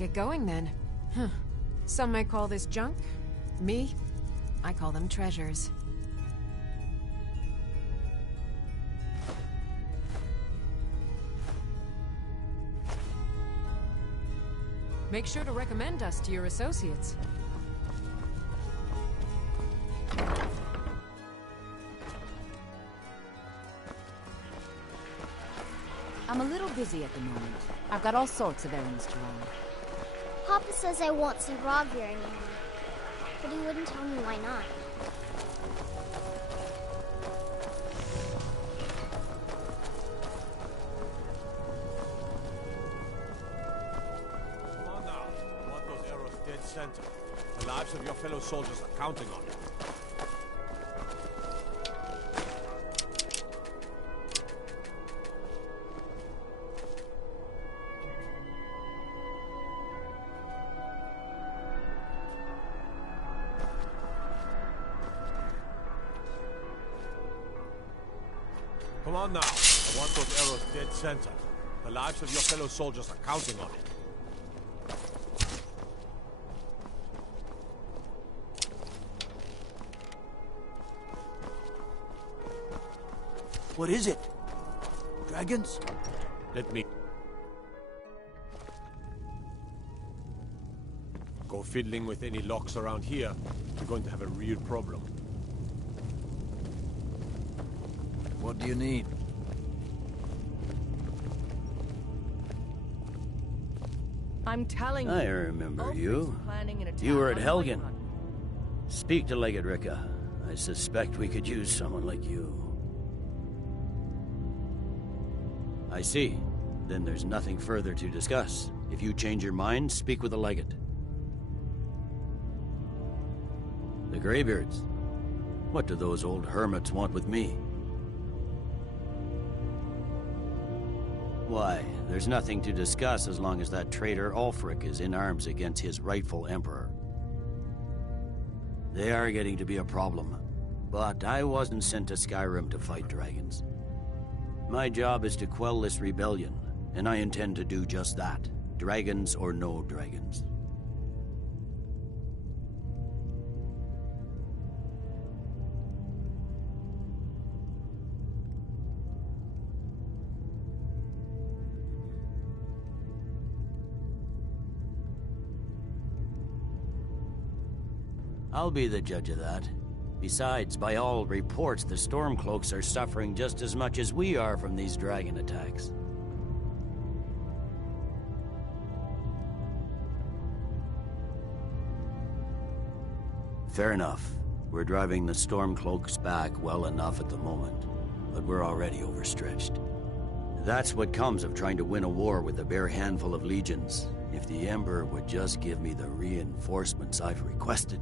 get going then. Huh. Some might call this junk. Me, I call them treasures. Make sure to recommend us to your associates. I'm a little busy at the moment. I've got all sorts of errands to run. Papa says I won't see Rogvir anymore, but he wouldn't tell me why not. Come on now. I want those arrows dead center. The lives of your fellow soldiers are counting on it. Come on now. I want those arrows dead center. The lives of your fellow soldiers are counting on it. What is it? Dragons? Let me... Go fiddling with any locks around here. You're going to have a real problem. What do you need? I'm telling you. I remember you. Planning an attack You were at on Helgen. Whiterun. Speak to Legate Ricka. I suspect we could use someone like you. I see. Then there's nothing further to discuss. If you change your mind, speak with the Legate. The Greybeards. What do those old hermits want with me? Why, there's nothing to discuss as long as that traitor Ulfric is in arms against his rightful emperor. They are getting to be a problem. But I wasn't sent to Skyrim to fight dragons. My job is to quell this rebellion, and I intend to do just that. Dragons or no dragons. I'll be the judge of that. Besides, by all reports, the Stormcloaks are suffering just as much as we are from these dragon attacks. Fair enough. We're driving the Stormcloaks back well enough at the moment, but we're already overstretched. That's what comes of trying to win a war with a bare handful of legions. If the Emperor would just give me the reinforcements I've requested.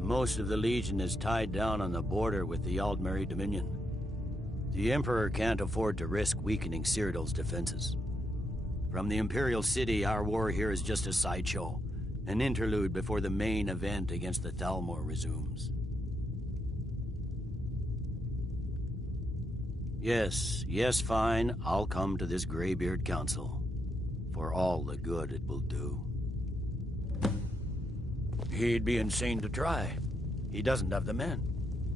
Most of the Legion is tied down on the border with the Aldmeri Dominion. The Emperor can't afford to risk weakening Cyrodiil's defenses. From the Imperial City, our war here is just a sideshow, an interlude before the main event against the Thalmor resumes. Yes, fine, I'll come to this Greybeard Council, for all the good it will do. He'd be insane to try. He doesn't have the men.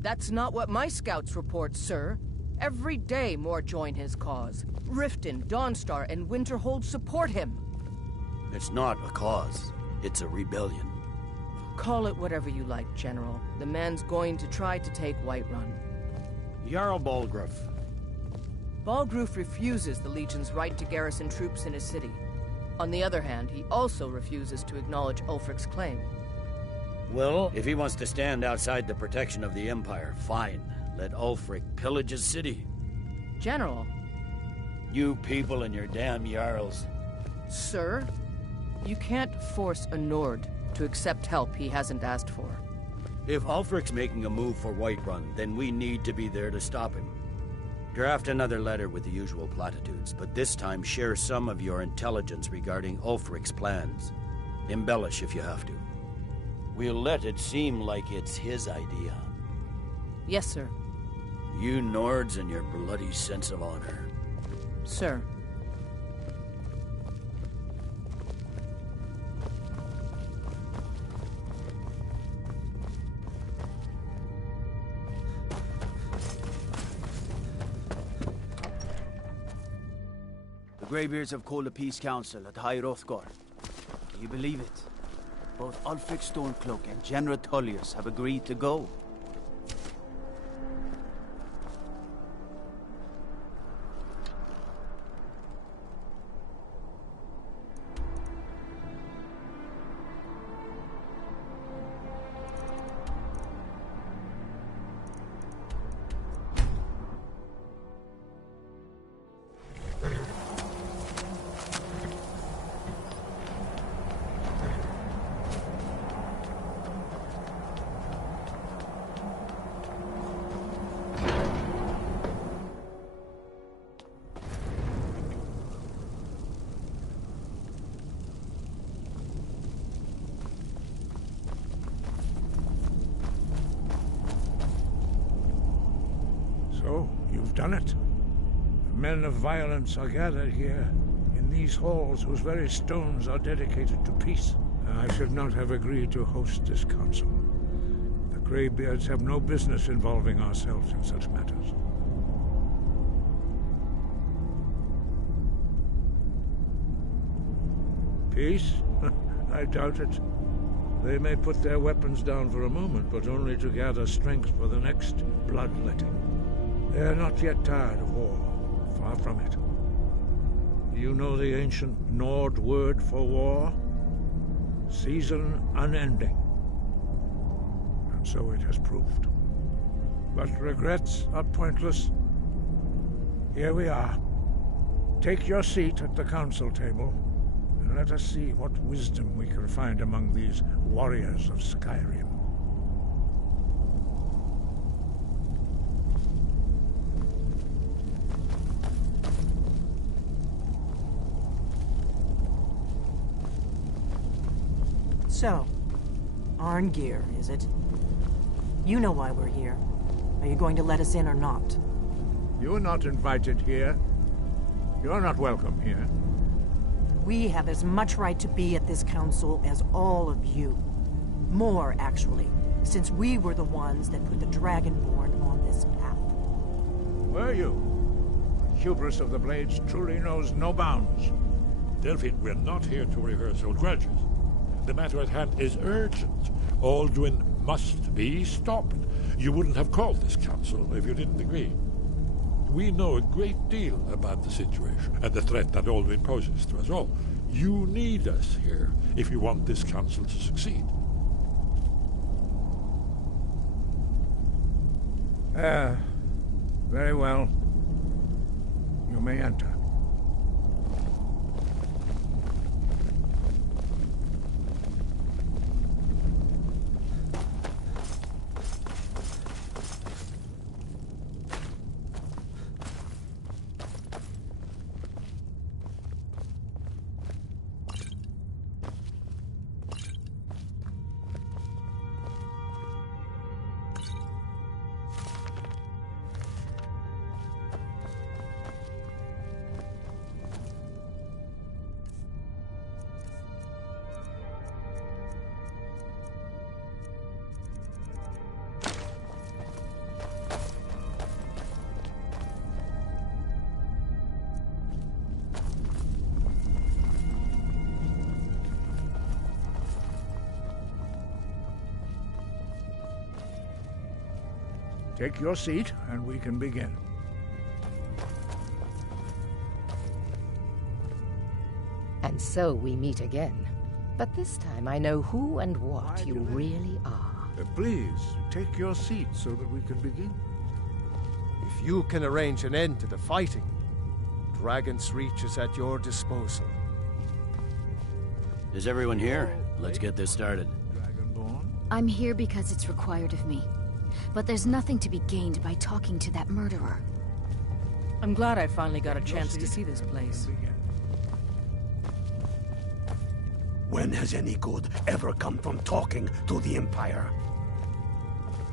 That's not what my scouts report, sir. Every day more join his cause. Riften, Dawnstar, and Winterhold support him. It's not a cause. It's a rebellion. Call it whatever you like, General. The man's going to try to take Whiterun. Jarl Balgruuf. Balgruuf refuses the Legion's right to garrison troops in his city. On the other hand, he also refuses to acknowledge Ulfric's claim. Well, if he wants to stand outside the protection of the Empire, fine. Let Ulfric pillage his city. General. You people and your damn Jarls. Sir, you can't force a Nord to accept help he hasn't asked for. If Ulfric's making a move for Whiterun, then we need to be there to stop him. Draft another letter with the usual platitudes, but this time share some of your intelligence regarding Ulfric's plans. Embellish if you have to. We'll let it seem like it's his idea. Yes, sir. You Nords and your bloody sense of honor. Sir. The Greybeards have called a peace council at High Hrothgar. Do you believe it? Both Ulfric Stormcloak and General Tullius have agreed to go. So, you've done it. The men of violence are gathered here, in these halls whose very stones are dedicated to peace. I should not have agreed to host this council. The Greybeards have no business involving ourselves in such matters. Peace? I doubt it. They may put their weapons down for a moment, but only to gather strength for the next bloodletting. They are not yet tired of war. Far from it. You know the ancient Nord word for war? Season unending. And so it has proved. But regrets are pointless. Here we are. Take your seat at the council table, and let us see what wisdom we can find among these warriors of Skyrim. So, Arngeir, is it? You know why we're here. Are you going to let us in or not? You're not invited here. You're not welcome here. We have as much right to be at this council as all of you. More, actually, since we were the ones that put the Dragonborn on this path. Were you? The hubris of the Blades truly knows no bounds. Delphine, we're not here to rehearse old grudges. The matter at hand is urgent. Alduin must be stopped. You wouldn't have called this council if you didn't agree. We know a great deal about the situation and the threat that Alduin poses to us all. You need us here if you want this council to succeed. Very well. You may enter. Take your seat, and we can begin. And so we meet again. But this time I know who and what you really are. Please, take your seat so that we can begin. If you can arrange an end to the fighting, Dragon's Reach is at your disposal. Is everyone here? Let's get this started. I'm here because it's required of me. But there's nothing to be gained by talking to that murderer. I'm glad I finally got a chance to see this place. When has any good ever come from talking to the Empire?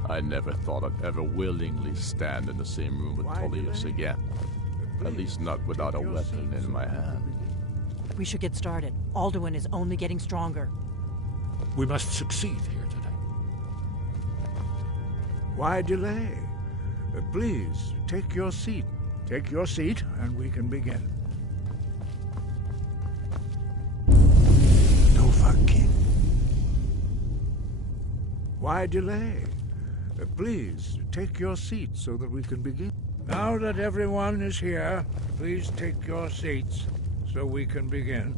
I never thought I'd ever willingly stand in the same room with Tullius again. At least not without a weapon in my hand. We should get started. Alduin is only getting stronger. We must succeed here today. Why delay? Please, take your seat. Take your seat, and we can begin. Dovahkiin. Why delay? Please, take your seat so that we can begin. Now that everyone is here, please take your seats so we can begin.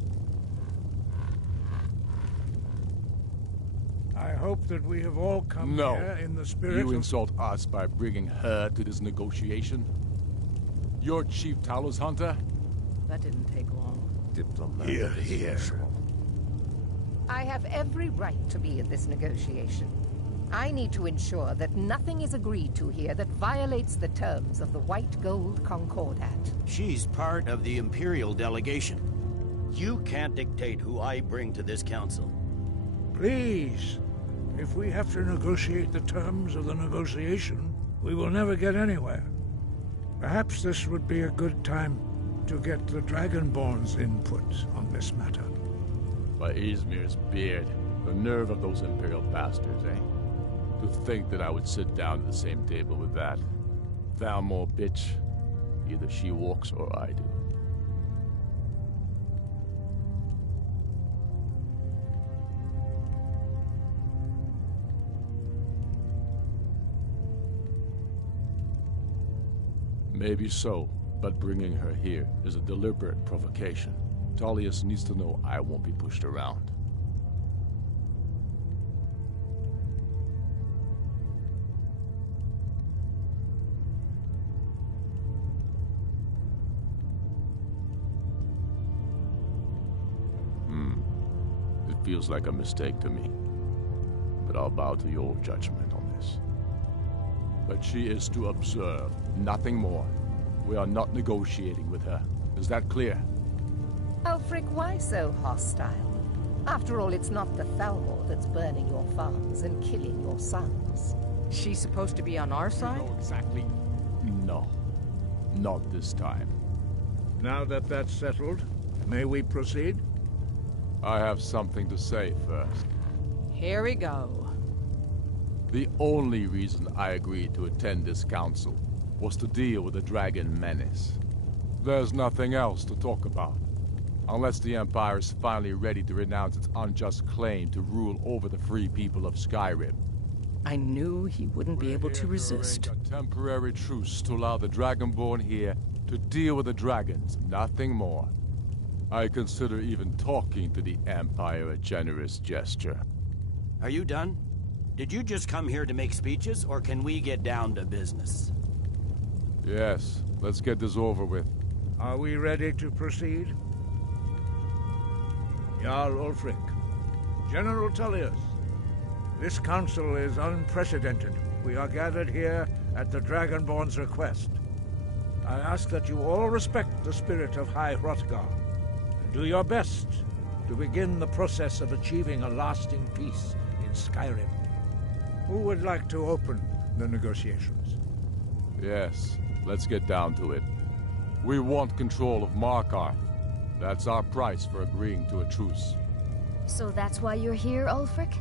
I hope that we have all come here in the spirit You of... insult us by bringing her to this negotiation? You're Chief Talos Hunter? That didn't take long. Diplomat. Here. I have every right to be in this negotiation. I need to ensure that nothing is agreed to here that violates the terms of the White Gold Concordat. She's part of the Imperial delegation. You can't dictate who I bring to this council. Please, if we have to negotiate the terms of the negotiation, we will never get anywhere. Perhaps this would be a good time to get the Dragonborn's input on this matter. By Izmir's beard, the nerve of those Imperial bastards, eh? To think that I would sit down at the same table with that Valmore bitch. Either she walks or I do. Maybe so, but bringing her here is a deliberate provocation. Tullius needs to know I won't be pushed around. It feels like a mistake to me, but I'll bow to your judgment on this. But she is to observe, nothing more. We are not negotiating with her. Is that clear? Ulfric, why so hostile? After all, it's not the Thalmor that's burning your farms and killing your sons. She's supposed to be on our side? No, exactly. No. Not this time. Now that that's settled, may we proceed? I have something to say first. Here we go. The only reason I agreed to attend this council was to deal with the dragon menace. There's nothing else to talk about. Unless the Empire is finally ready to renounce its unjust claim to rule over the free people of Skyrim. I knew he wouldn't be able to resist. A temporary truce to allow the Dragonborn here to deal with the dragons, nothing more. I consider even talking to the Empire a generous gesture. Are you done? Did you just come here to make speeches, or can we get down to business? Yes, let's get this over with. Are we ready to proceed? Jarl Ulfric, General Tullius, this council is unprecedented. We are gathered here at the Dragonborn's request. I ask that you all respect the spirit of High Hrothgar, and do your best to begin the process of achieving a lasting peace in Skyrim. Who would like to open the negotiations? Yes, let's get down to it. We want control of Markarth. That's our price for agreeing to a truce. So that's why you're here, Ulfric?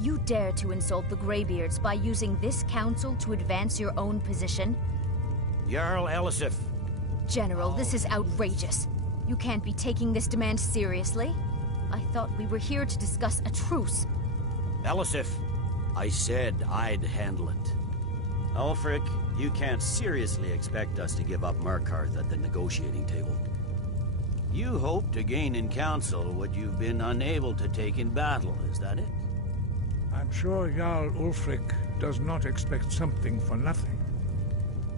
You dare to insult the Greybeards by using this council to advance your own position? Jarl Elisif. General, this is outrageous. You can't be taking this demand seriously. I thought we were here to discuss a truce. Elisif, I said I'd handle it. Ulfric, you can't seriously expect us to give up Markarth at the negotiating table. You hope to gain in council what you've been unable to take in battle, is that it? I'm sure Jarl Ulfric does not expect something for nothing.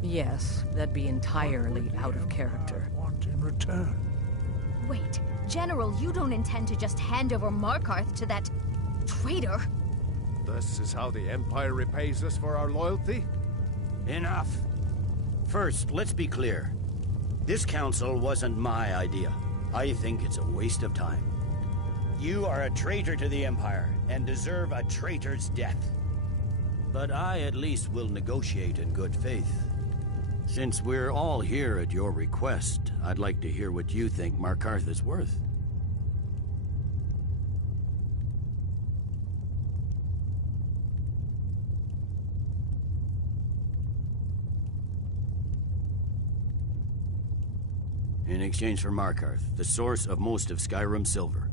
Yes, that'd be entirely out of character. Want in return? Wait, General, you don't intend to just hand over Markarth to that traitor? This is how the Empire repays us for our loyalty? Enough. First, let's be clear. This council wasn't my idea. I think it's a waste of time. You are a traitor to the Empire, and deserve a traitor's death. But I at least will negotiate in good faith. Since we're all here at your request, I'd like to hear what you think Markarth is worth. In exchange for Markarth, the source of most of Skyrim's silver.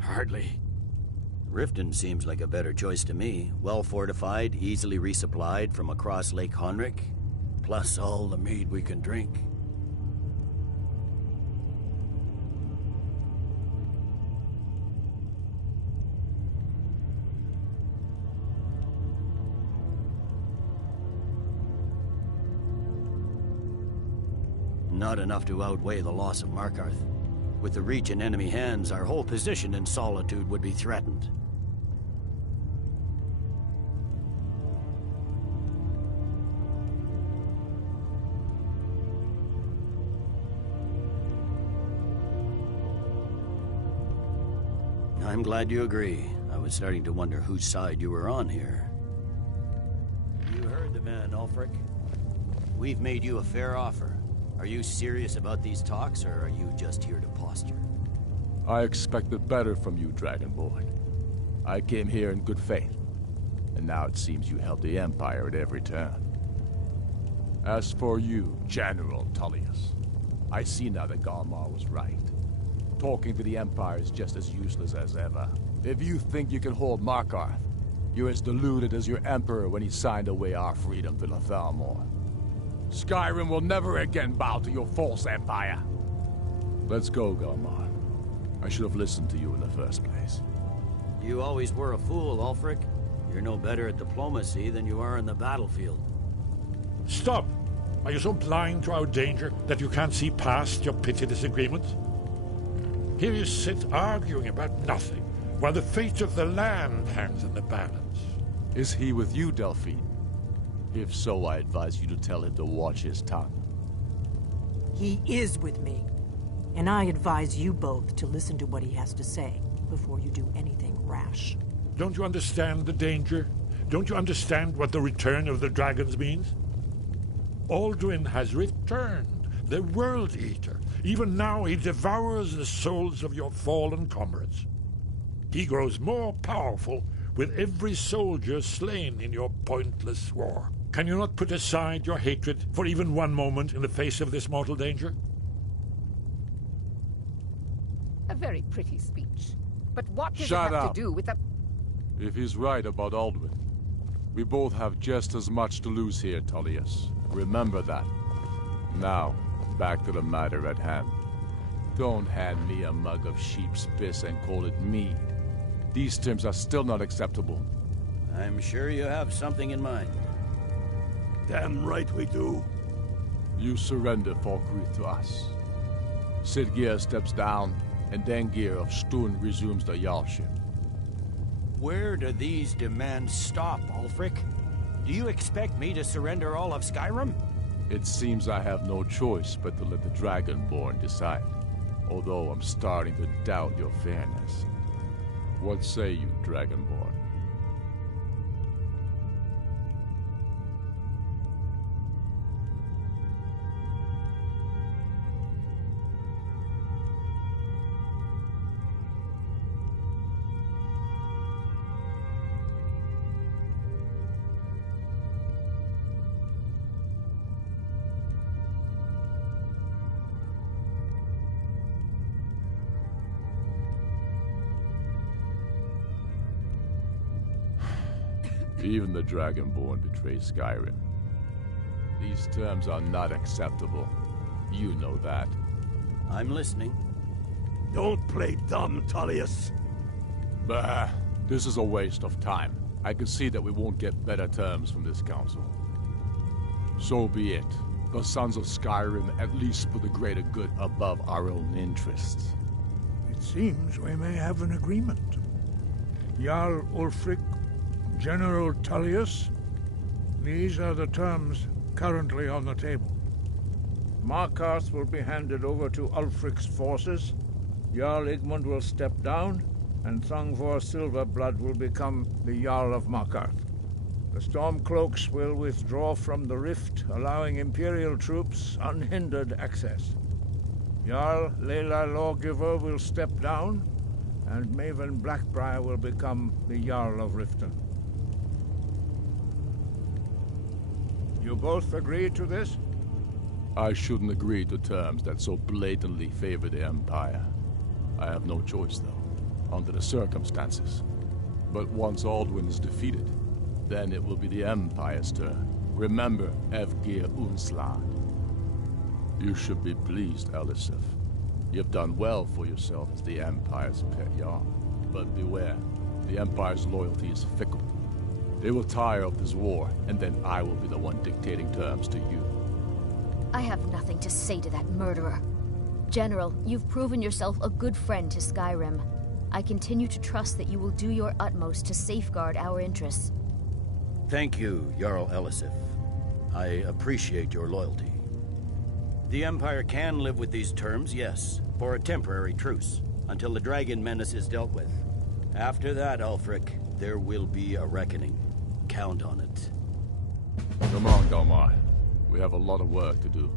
Hardly. Riften seems like a better choice to me. Well fortified, easily resupplied from across Lake Honrick, plus all the mead we can drink. Not enough to outweigh the loss of Markarth. With the Reach in enemy hands, our whole position in Solitude would be threatened. I'm glad you agree. I was starting to wonder whose side you were on here. You heard the man, Ulfric. We've made you a fair offer. Are you serious about these talks, or are you just here to posture? I expected better from you, Dragonborn. I came here in good faith, and now it seems you help the Empire at every turn. As for you, General Tullius, I see now that Galmar was right. Talking to the Empire is just as useless as ever. If you think you can hold Markarth, you're as deluded as your Emperor when he signed away our freedom to Lathalmor. Skyrim will never again bow to your false empire. Let's go, Galmar. I should have listened to you in the first place. You always were a fool, Ulfric. You're no better at diplomacy than you are in the battlefield. Stop! Are you so blind to our danger that you can't see past your petty disagreements? Here you sit arguing about nothing, while the fate of the land hangs in the balance. Is he with you, Delphine? If so, I advise you to tell him to watch his tongue. He is with me. And I advise you both to listen to what he has to say before you do anything rash. Don't you understand the danger? Don't you understand what the return of the dragons means? Alduin has returned, the World Eater. Even now he devours the souls of your fallen comrades. He grows more powerful with every soldier slain in your pointless war. Can you not put aside your hatred for even one moment in the face of this mortal danger? A very pretty speech. But what does Shut it have up. to do with the... If he's right about Alduin, we both have just as much to lose here, Tullius. Remember that. Now, back to the matter at hand. Don't hand me a mug of sheep's piss and call it mead. These terms are still not acceptable. I'm sure you have something in mind. Damn right we do. You surrender Falkreath to us. Sidgeir steps down, and Dengir of Stun resumes the Jarlship. Where do these demands stop, Ulfric? Do you expect me to surrender all of Skyrim? It seems I have no choice but to let the Dragonborn decide, although I'm starting to doubt your fairness. What say you, Dragonborn? Even the Dragonborn betray Skyrim. These terms are not acceptable. You know that. I'm listening. Don't play dumb, Tullius. Bah, this is a waste of time. I can see that we won't get better terms from this council. So be it. The Sons of Skyrim at least put the greater good above our own interests. It seems we may have an agreement. Jarl Ulfric, General Tullius, these are the terms currently on the table. Markarth will be handed over to Ulfric's forces, Jarl Igmund will step down, and Thungvor Silverblood will become the Jarl of Markarth. The Stormcloaks will withdraw from the rift, allowing Imperial troops unhindered access. Jarl Layla Lawgiver will step down, and Maven Blackbriar will become the Jarl of Riften. You both agree to this? I shouldn't agree to terms that so blatantly favor the Empire. I have no choice, though, under the circumstances. But once Alduin is defeated, then it will be the Empire's turn. Remember Evgir Unslad. You should be pleased, Elisif. You've done well for yourself as the Empire's pet Jarl. But beware, the Empire's loyalty is fickle. They will tire of this war, and then I will be the one dictating terms to you. I have nothing to say to that murderer. General, you've proven yourself a good friend to Skyrim. I continue to trust that you will do your utmost to safeguard our interests. Thank you, Jarl Elisif. I appreciate your loyalty. The Empire can live with these terms, yes, for a temporary truce, until the dragon menace is dealt with. After that, Ulfric, there will be a reckoning. Count on it. Come on, Galmar. We have a lot of work to do.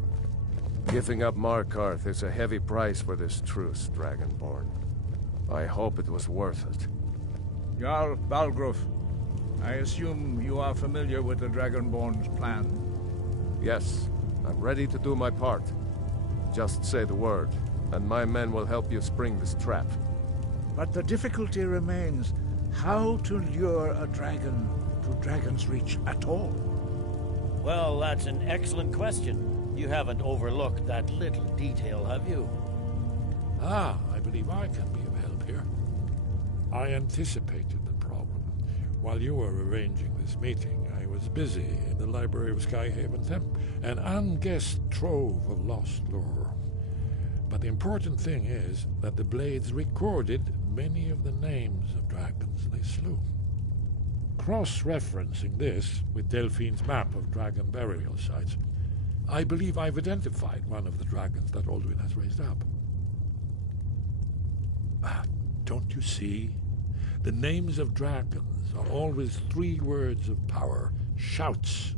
Giving up Markarth is a heavy price for this truce, Dragonborn. I hope it was worth it. Jarl Balgruf, I assume you are familiar with the Dragonborn's plan? Yes, I'm ready to do my part. Just say the word, and my men will help you spring this trap. But the difficulty remains how to lure a dragon to Dragon's Reach at all. Well, that's an excellent question. You haven't overlooked that little detail, have you? Ah, I believe I can be of help here. I anticipated the problem. While you were arranging this meeting, I was busy in the library of Skyhaven Temple, an unguessed trove of lost lore. But the important thing is that the Blades recorded many of the names of dragons they slew. Cross-referencing this with Delphine's map of dragon burial sites, I believe I've identified one of the dragons that Alduin has raised up. Don't you see? The names of dragons are always 3 words of power, shouts.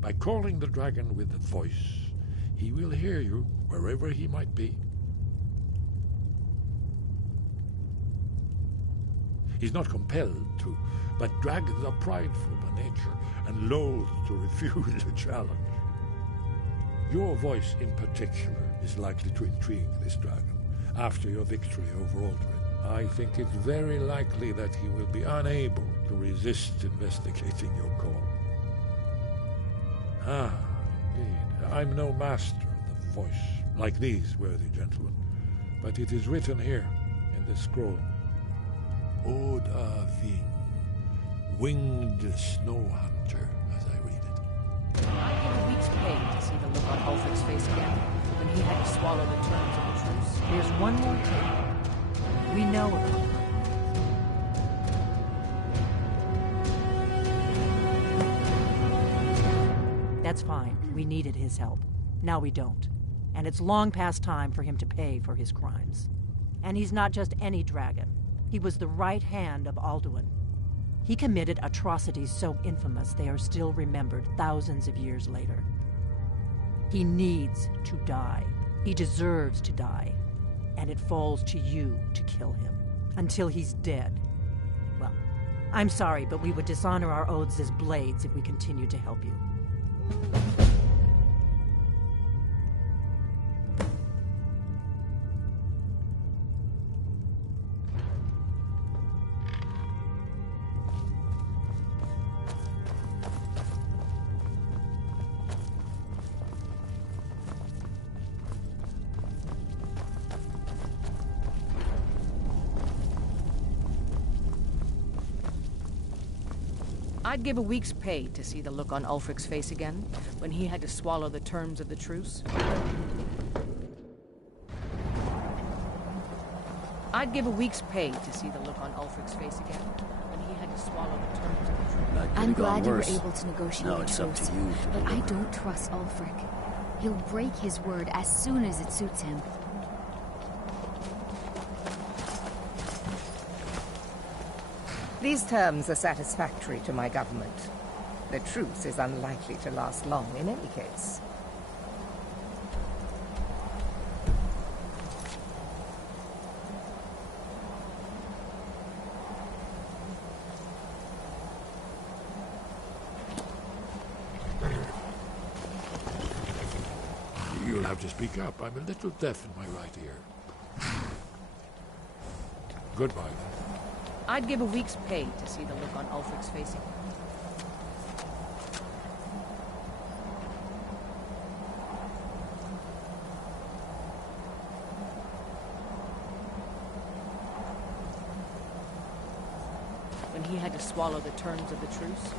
By calling the dragon with a voice, he will hear you wherever he might be. He's not compelled to, but dragons are prideful by nature and loath to refuse a challenge. Your voice in particular is likely to intrigue this dragon after your victory over Alduin. I think it's very likely that he will be unable to resist investigating your call. Ah, indeed. I'm no master of the voice, like these worthy gentlemen, but it is written here in the scroll. Oda Ving, winged snow hunter, as I read it. I give a week's pay to see the look on Ulfric's face again, when he had to swallow the terms of the truce. Here's one more tale. We know about her. That's fine. We needed his help. Now we don't. And it's long past time for him to pay for his crimes. And he's not just any dragon. He was the right hand of Alduin. He committed atrocities so infamous they are still remembered thousands of years later. He needs to die. He deserves to die. And it falls to you to kill him. Until he's dead. Well, I'm sorry, but we would dishonor our oaths as blades if we continued to help you. I'd give a week's pay to see the look on Ulfric's face again, when he had to swallow the terms of the truce. I'd give a week's pay to see the look on Ulfric's face again, when he had to swallow the terms of the truce. I'm glad you were able to negotiate Now it's a up truce, to you to but I deliver. don't trust Ulfric. He'll break his word as soon as it suits him. These terms are satisfactory to my government. The truce is unlikely to last long in any case. You'll have to speak up. I'm a little deaf in my right ear. Goodbye, then. I'd give a week's pay to see the look on Ulfric's face again. When he had to swallow the terms of the truce,